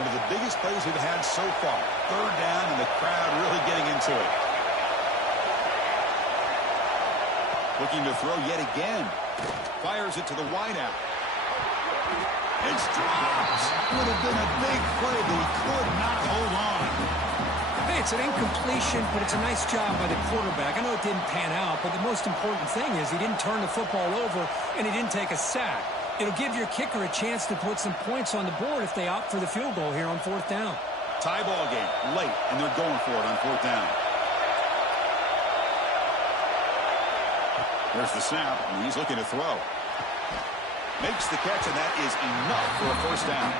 One of the biggest plays we've had so far. 3rd down and the crowd really getting into it. Looking to throw yet again. Fires it to the wideout. It's dropped. Would have been a big play, but he could not hold on. Hey, it's an incompletion, but it's a nice job by the quarterback. I know it didn't pan out, but the most important thing is he didn't turn the football over and he didn't take a sack. It'll give your kicker a chance to put some points on the board if they opt for the field goal here on 4th down. Tie ball game late, and they're going for it on 4th down. There's the snap, and he's looking to throw. Makes the catch, and that is enough for a 1st down.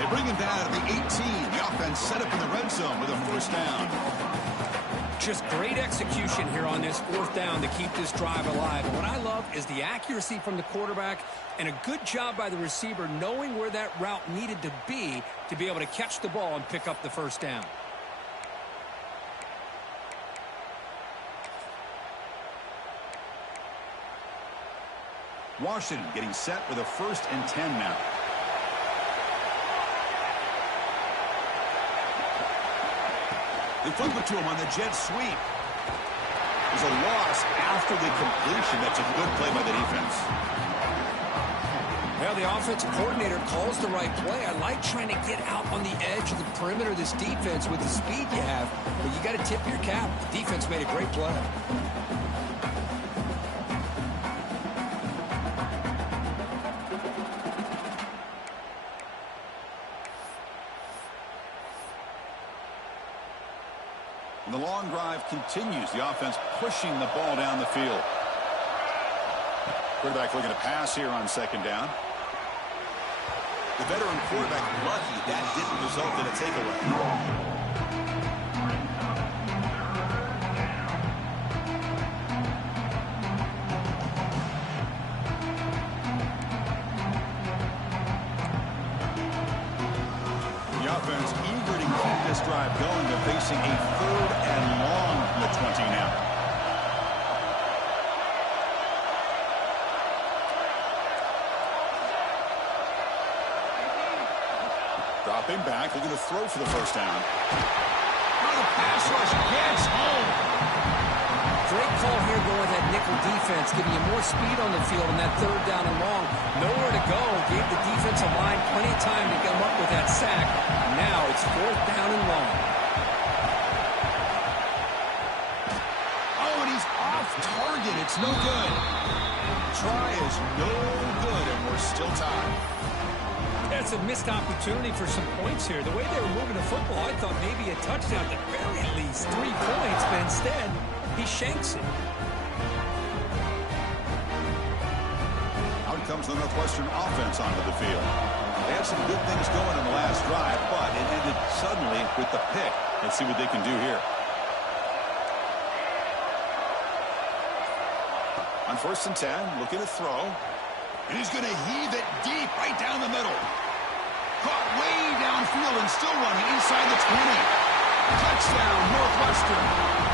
They bring him down at the 18. The offense set up in the red zone with a 1st down. Just great execution here on this 4th down to keep this drive alive. And what I love is the accuracy from the quarterback and a good job by the receiver knowing where that route needed to be able to catch the ball and pick up the 1st down. Washington getting set with a 1st and 10 now. They flip it to him on the jet sweep. There's a loss after the completion. That's a good play by the defense. Well, the offensive coordinator calls the right play. I like trying to get out on the edge of the perimeter of this defense with the speed you have, but you got to tip your cap. The defense made a great play. And the long drive continues. The offense pushing the ball down the field. Quarterback looking to pass here on second down. The veteran quarterback lucky that didn't result in a takeaway. The offense eager to keep this drive going. They're facing a 3rd and long from the 20 now. Dropping back, looking to throw for the first down. Oh, the pass rush gets home. Great call here going with that nickel defense, giving you more speed on the field in that 3rd down and long. Nowhere to go. Gave the defensive line plenty of time to come up with that sack. Now it's 4th down and long. Oh, and he's off target. It's no good. Try is no good, and we're still tied. That's a missed opportunity for some points here. The way they were moving the football, I thought maybe a touchdown, at the very least 3 points, but instead, he shanks it. Out comes the Northwestern offense onto the field. They had some good things going in the last drive, but it ended suddenly with the pick. Let's see what they can do here. On 1st and 10, looking to throw. And he's going to heave it deep right down the middle. Caught way downfield and still running inside the 20. Touchdown, Northwestern.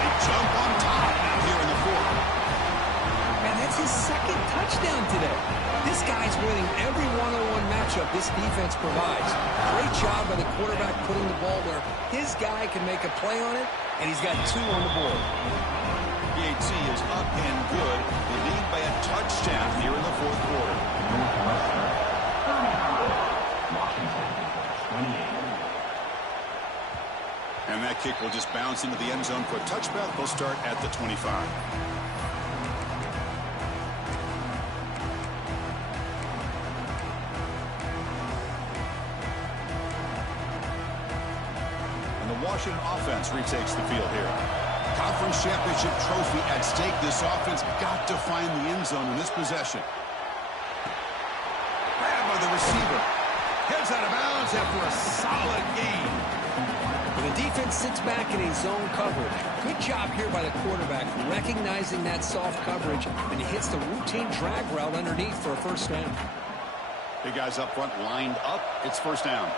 They jump on top now here in the 4th. Man, that's his 2nd touchdown today. This guy's winning every one-on-one matchup this defense provides. Great job by the quarterback putting the ball where his guy can make a play on it, and he's got 2 on the board. PAT is up and good. They lead by a touchdown here in the 4th quarter. And that kick will just bounce into the end zone for a touchback. They'll start at the 25. And the Washington offense retakes the field here. Conference championship trophy at stake. This offense got to find the end zone in this possession. Grabbed by the receiver. Heads out of bounds after a solid gain. When the defense sits back in a zone coverage, good job here by the quarterback recognizing that soft coverage, and he hits the routine drag route underneath for a first down. Big guys up front lined up. It's first down.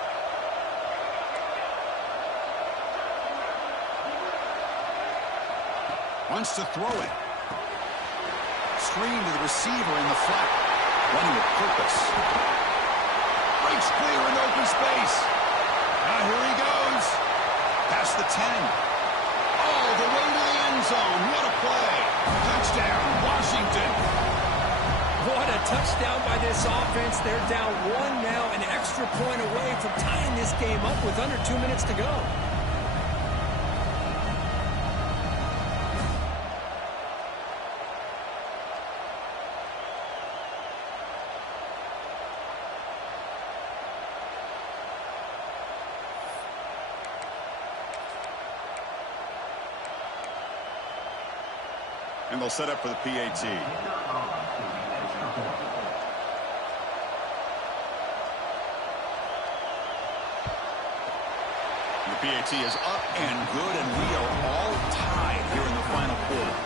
Wants to throw it. Screen to the receiver in the flat. Running with purpose. Breaks clear in open space. Now here he goes. Past the 10. All the way to the end zone. What a play. Touchdown, Washington. What a touchdown by this offense. They're down 1 now, an extra point away from tying this game up with under 2 minutes to go. And they'll set up for the PAT. The PAT is up and good, and we are all tied here in the final quarter.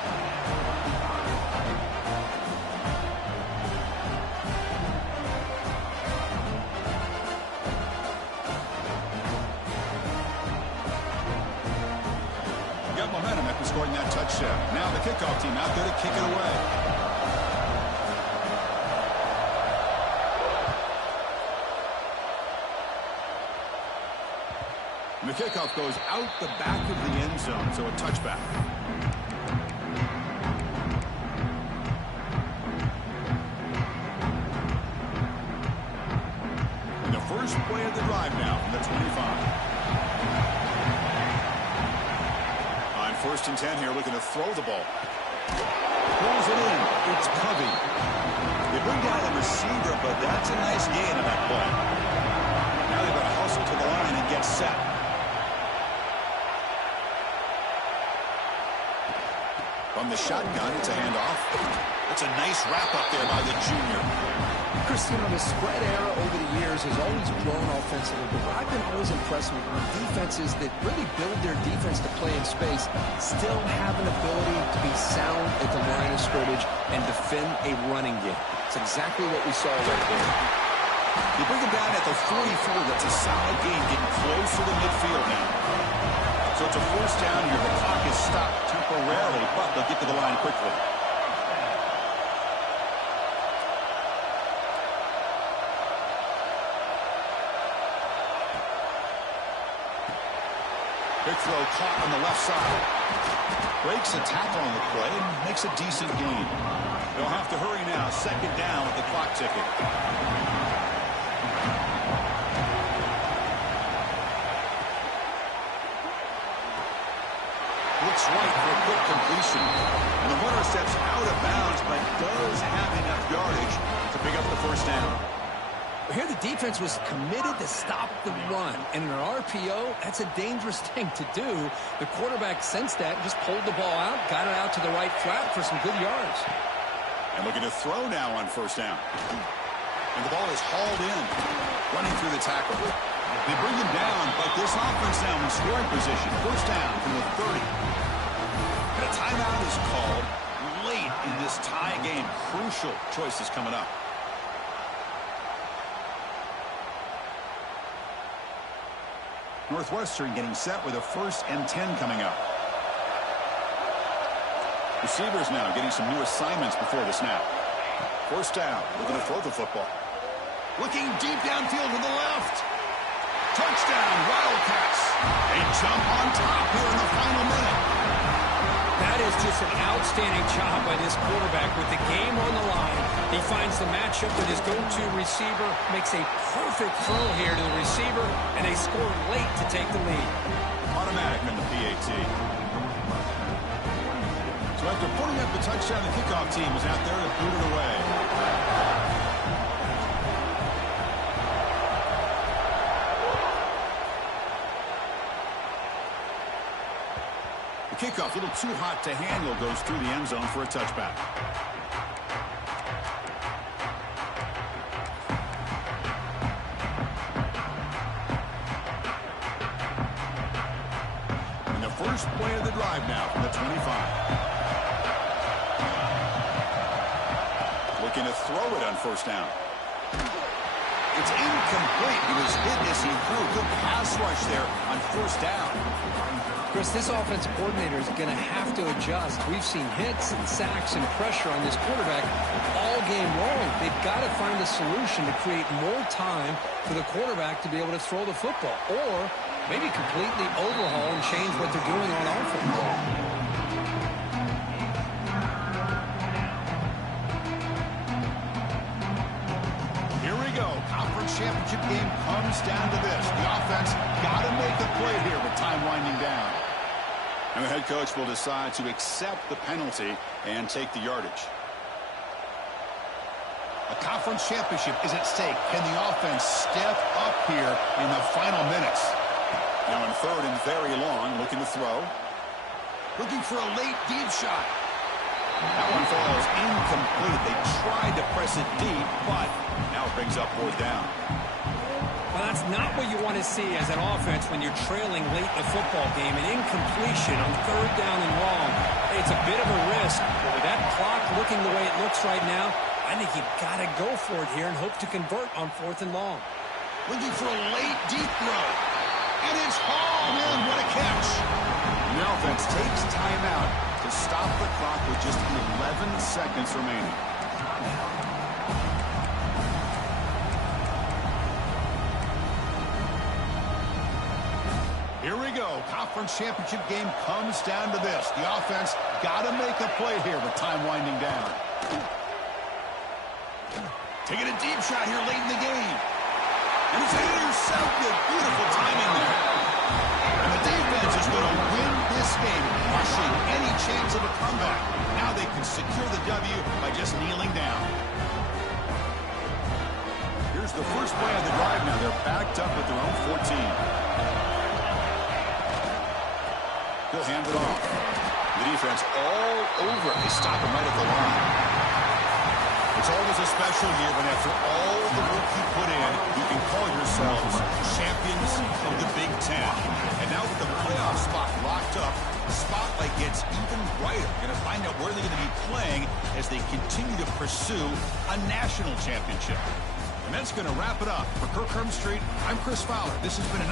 Got momentum after scoring that touchdown. Now the kickoff team out there to kick it away. And the kickoff goes out the back of the end zone, so a touchback. first play of the drive now from the 25. On 1st and 10 here, looking to throw the ball. Pulls it in. It's Covey. They bring down the receiver, but that's a nice gain on that play. Now they've got to hustle to the line and get set. From the shotgun, it's a handoff. That's a nice wrap up there by the junior. Chris, you know, the spread era over the years has always grown offensively, but what I've been always impressed with are defenses that really build their defense to play in space, still have an ability to be sound at the line of scrimmage and defend a running game. It's exactly what we saw right there. They bring him down at the 44. That's a solid gain, getting close to the midfield now. So it's a 1st down here. The clock is stopped temporarily, but they'll get to the line quickly. Big throw caught on the left side. Breaks a tackle on the play and makes a decent gain. They'll have to hurry now. 2nd down with the clock ticking. Looks right for a quick completion. And the runner steps out of bounds, but does have enough yardage to pick up the 1st down. Here the defense was committed to stop the run. And in an RPO, that's a dangerous thing to do. The quarterback sensed that, just pulled the ball out, got it out to the right flat for some good yards. And looking to throw now on 1st down. And the ball is hauled in, running through the tackle. They bring him down, but this offense now in scoring position. 1st down from the 30. And a timeout is called late in this tie game. Crucial choices coming up. Northwestern getting set with a 1st and 10 coming up. Receivers now getting some new assignments before the snap. 1st down, looking to throw the football. Looking deep downfield to the left. Touchdown, Wildcats. They jump on top here in the final minute. That is just an outstanding job by this quarterback with the game on the line. He finds the matchup with his go-to receiver, makes a perfect throw here to the receiver, and they score late to take the lead. Automatic in the PAT. So after putting up the touchdown, the kickoff team is out there to boot it away. The kickoff, a little too hot to handle, goes through the end zone for a touchback. And the first play of the drive now from the 25. Looking to throw it on 1st down. It's incomplete. He was hit as he threw. Good pass rush there on 1st down. Chris, this offensive coordinator is going to have to adjust. We've seen hits and sacks and pressure on this quarterback all game long. They've got to find a solution to create more time for the quarterback to be able to throw the football, or maybe completely overhaul and change what they're doing on offense. Here we go. Conference championship game comes down to this. The offense got to make a play here with time winding down. And the head coach will decide to accept the penalty and take the yardage. A conference championship is at stake. Can the offense step up here in the final minutes? Now in 3rd and very long, looking to throw. Looking for a late deep shot. That one falls incomplete. They tried to press it deep, but now it brings up 4th down. Well, that's not what you want to see as an offense when you're trailing late in the football game. An incompletion on 3rd down and long. It's a bit of a risk, but with that clock looking the way it looks right now, I think you've got to go for it here and hope to convert on 4th and long. Looking for a late deep throw. And it's hauled in. What a catch. And the offense takes timeout to stop the clock with just 11 seconds remaining. Here we go. Conference championship game comes down to this. The offense got to make a play here with time winding down. Taking a deep shot here late in the game. And it's intercepted. Beautiful timing there. And the defense is going to win this game, crushing any chance of a comeback. Now they can secure the W by just kneeling down. Here's the first play of the drive now. They're backed up at their own 14. He'll hand it off. The defense all over. They stop him right at the line. It's always a special year when after all the work you put in, you can call yourselves champions of the Big Ten. And now with the playoff spot locked up, the spotlight gets even brighter. You're going to find out where they're going to be playing as they continue to pursue a national championship. And that's going to wrap it up. For Kirk Herbstreit, I'm Chris Fowler. This has been another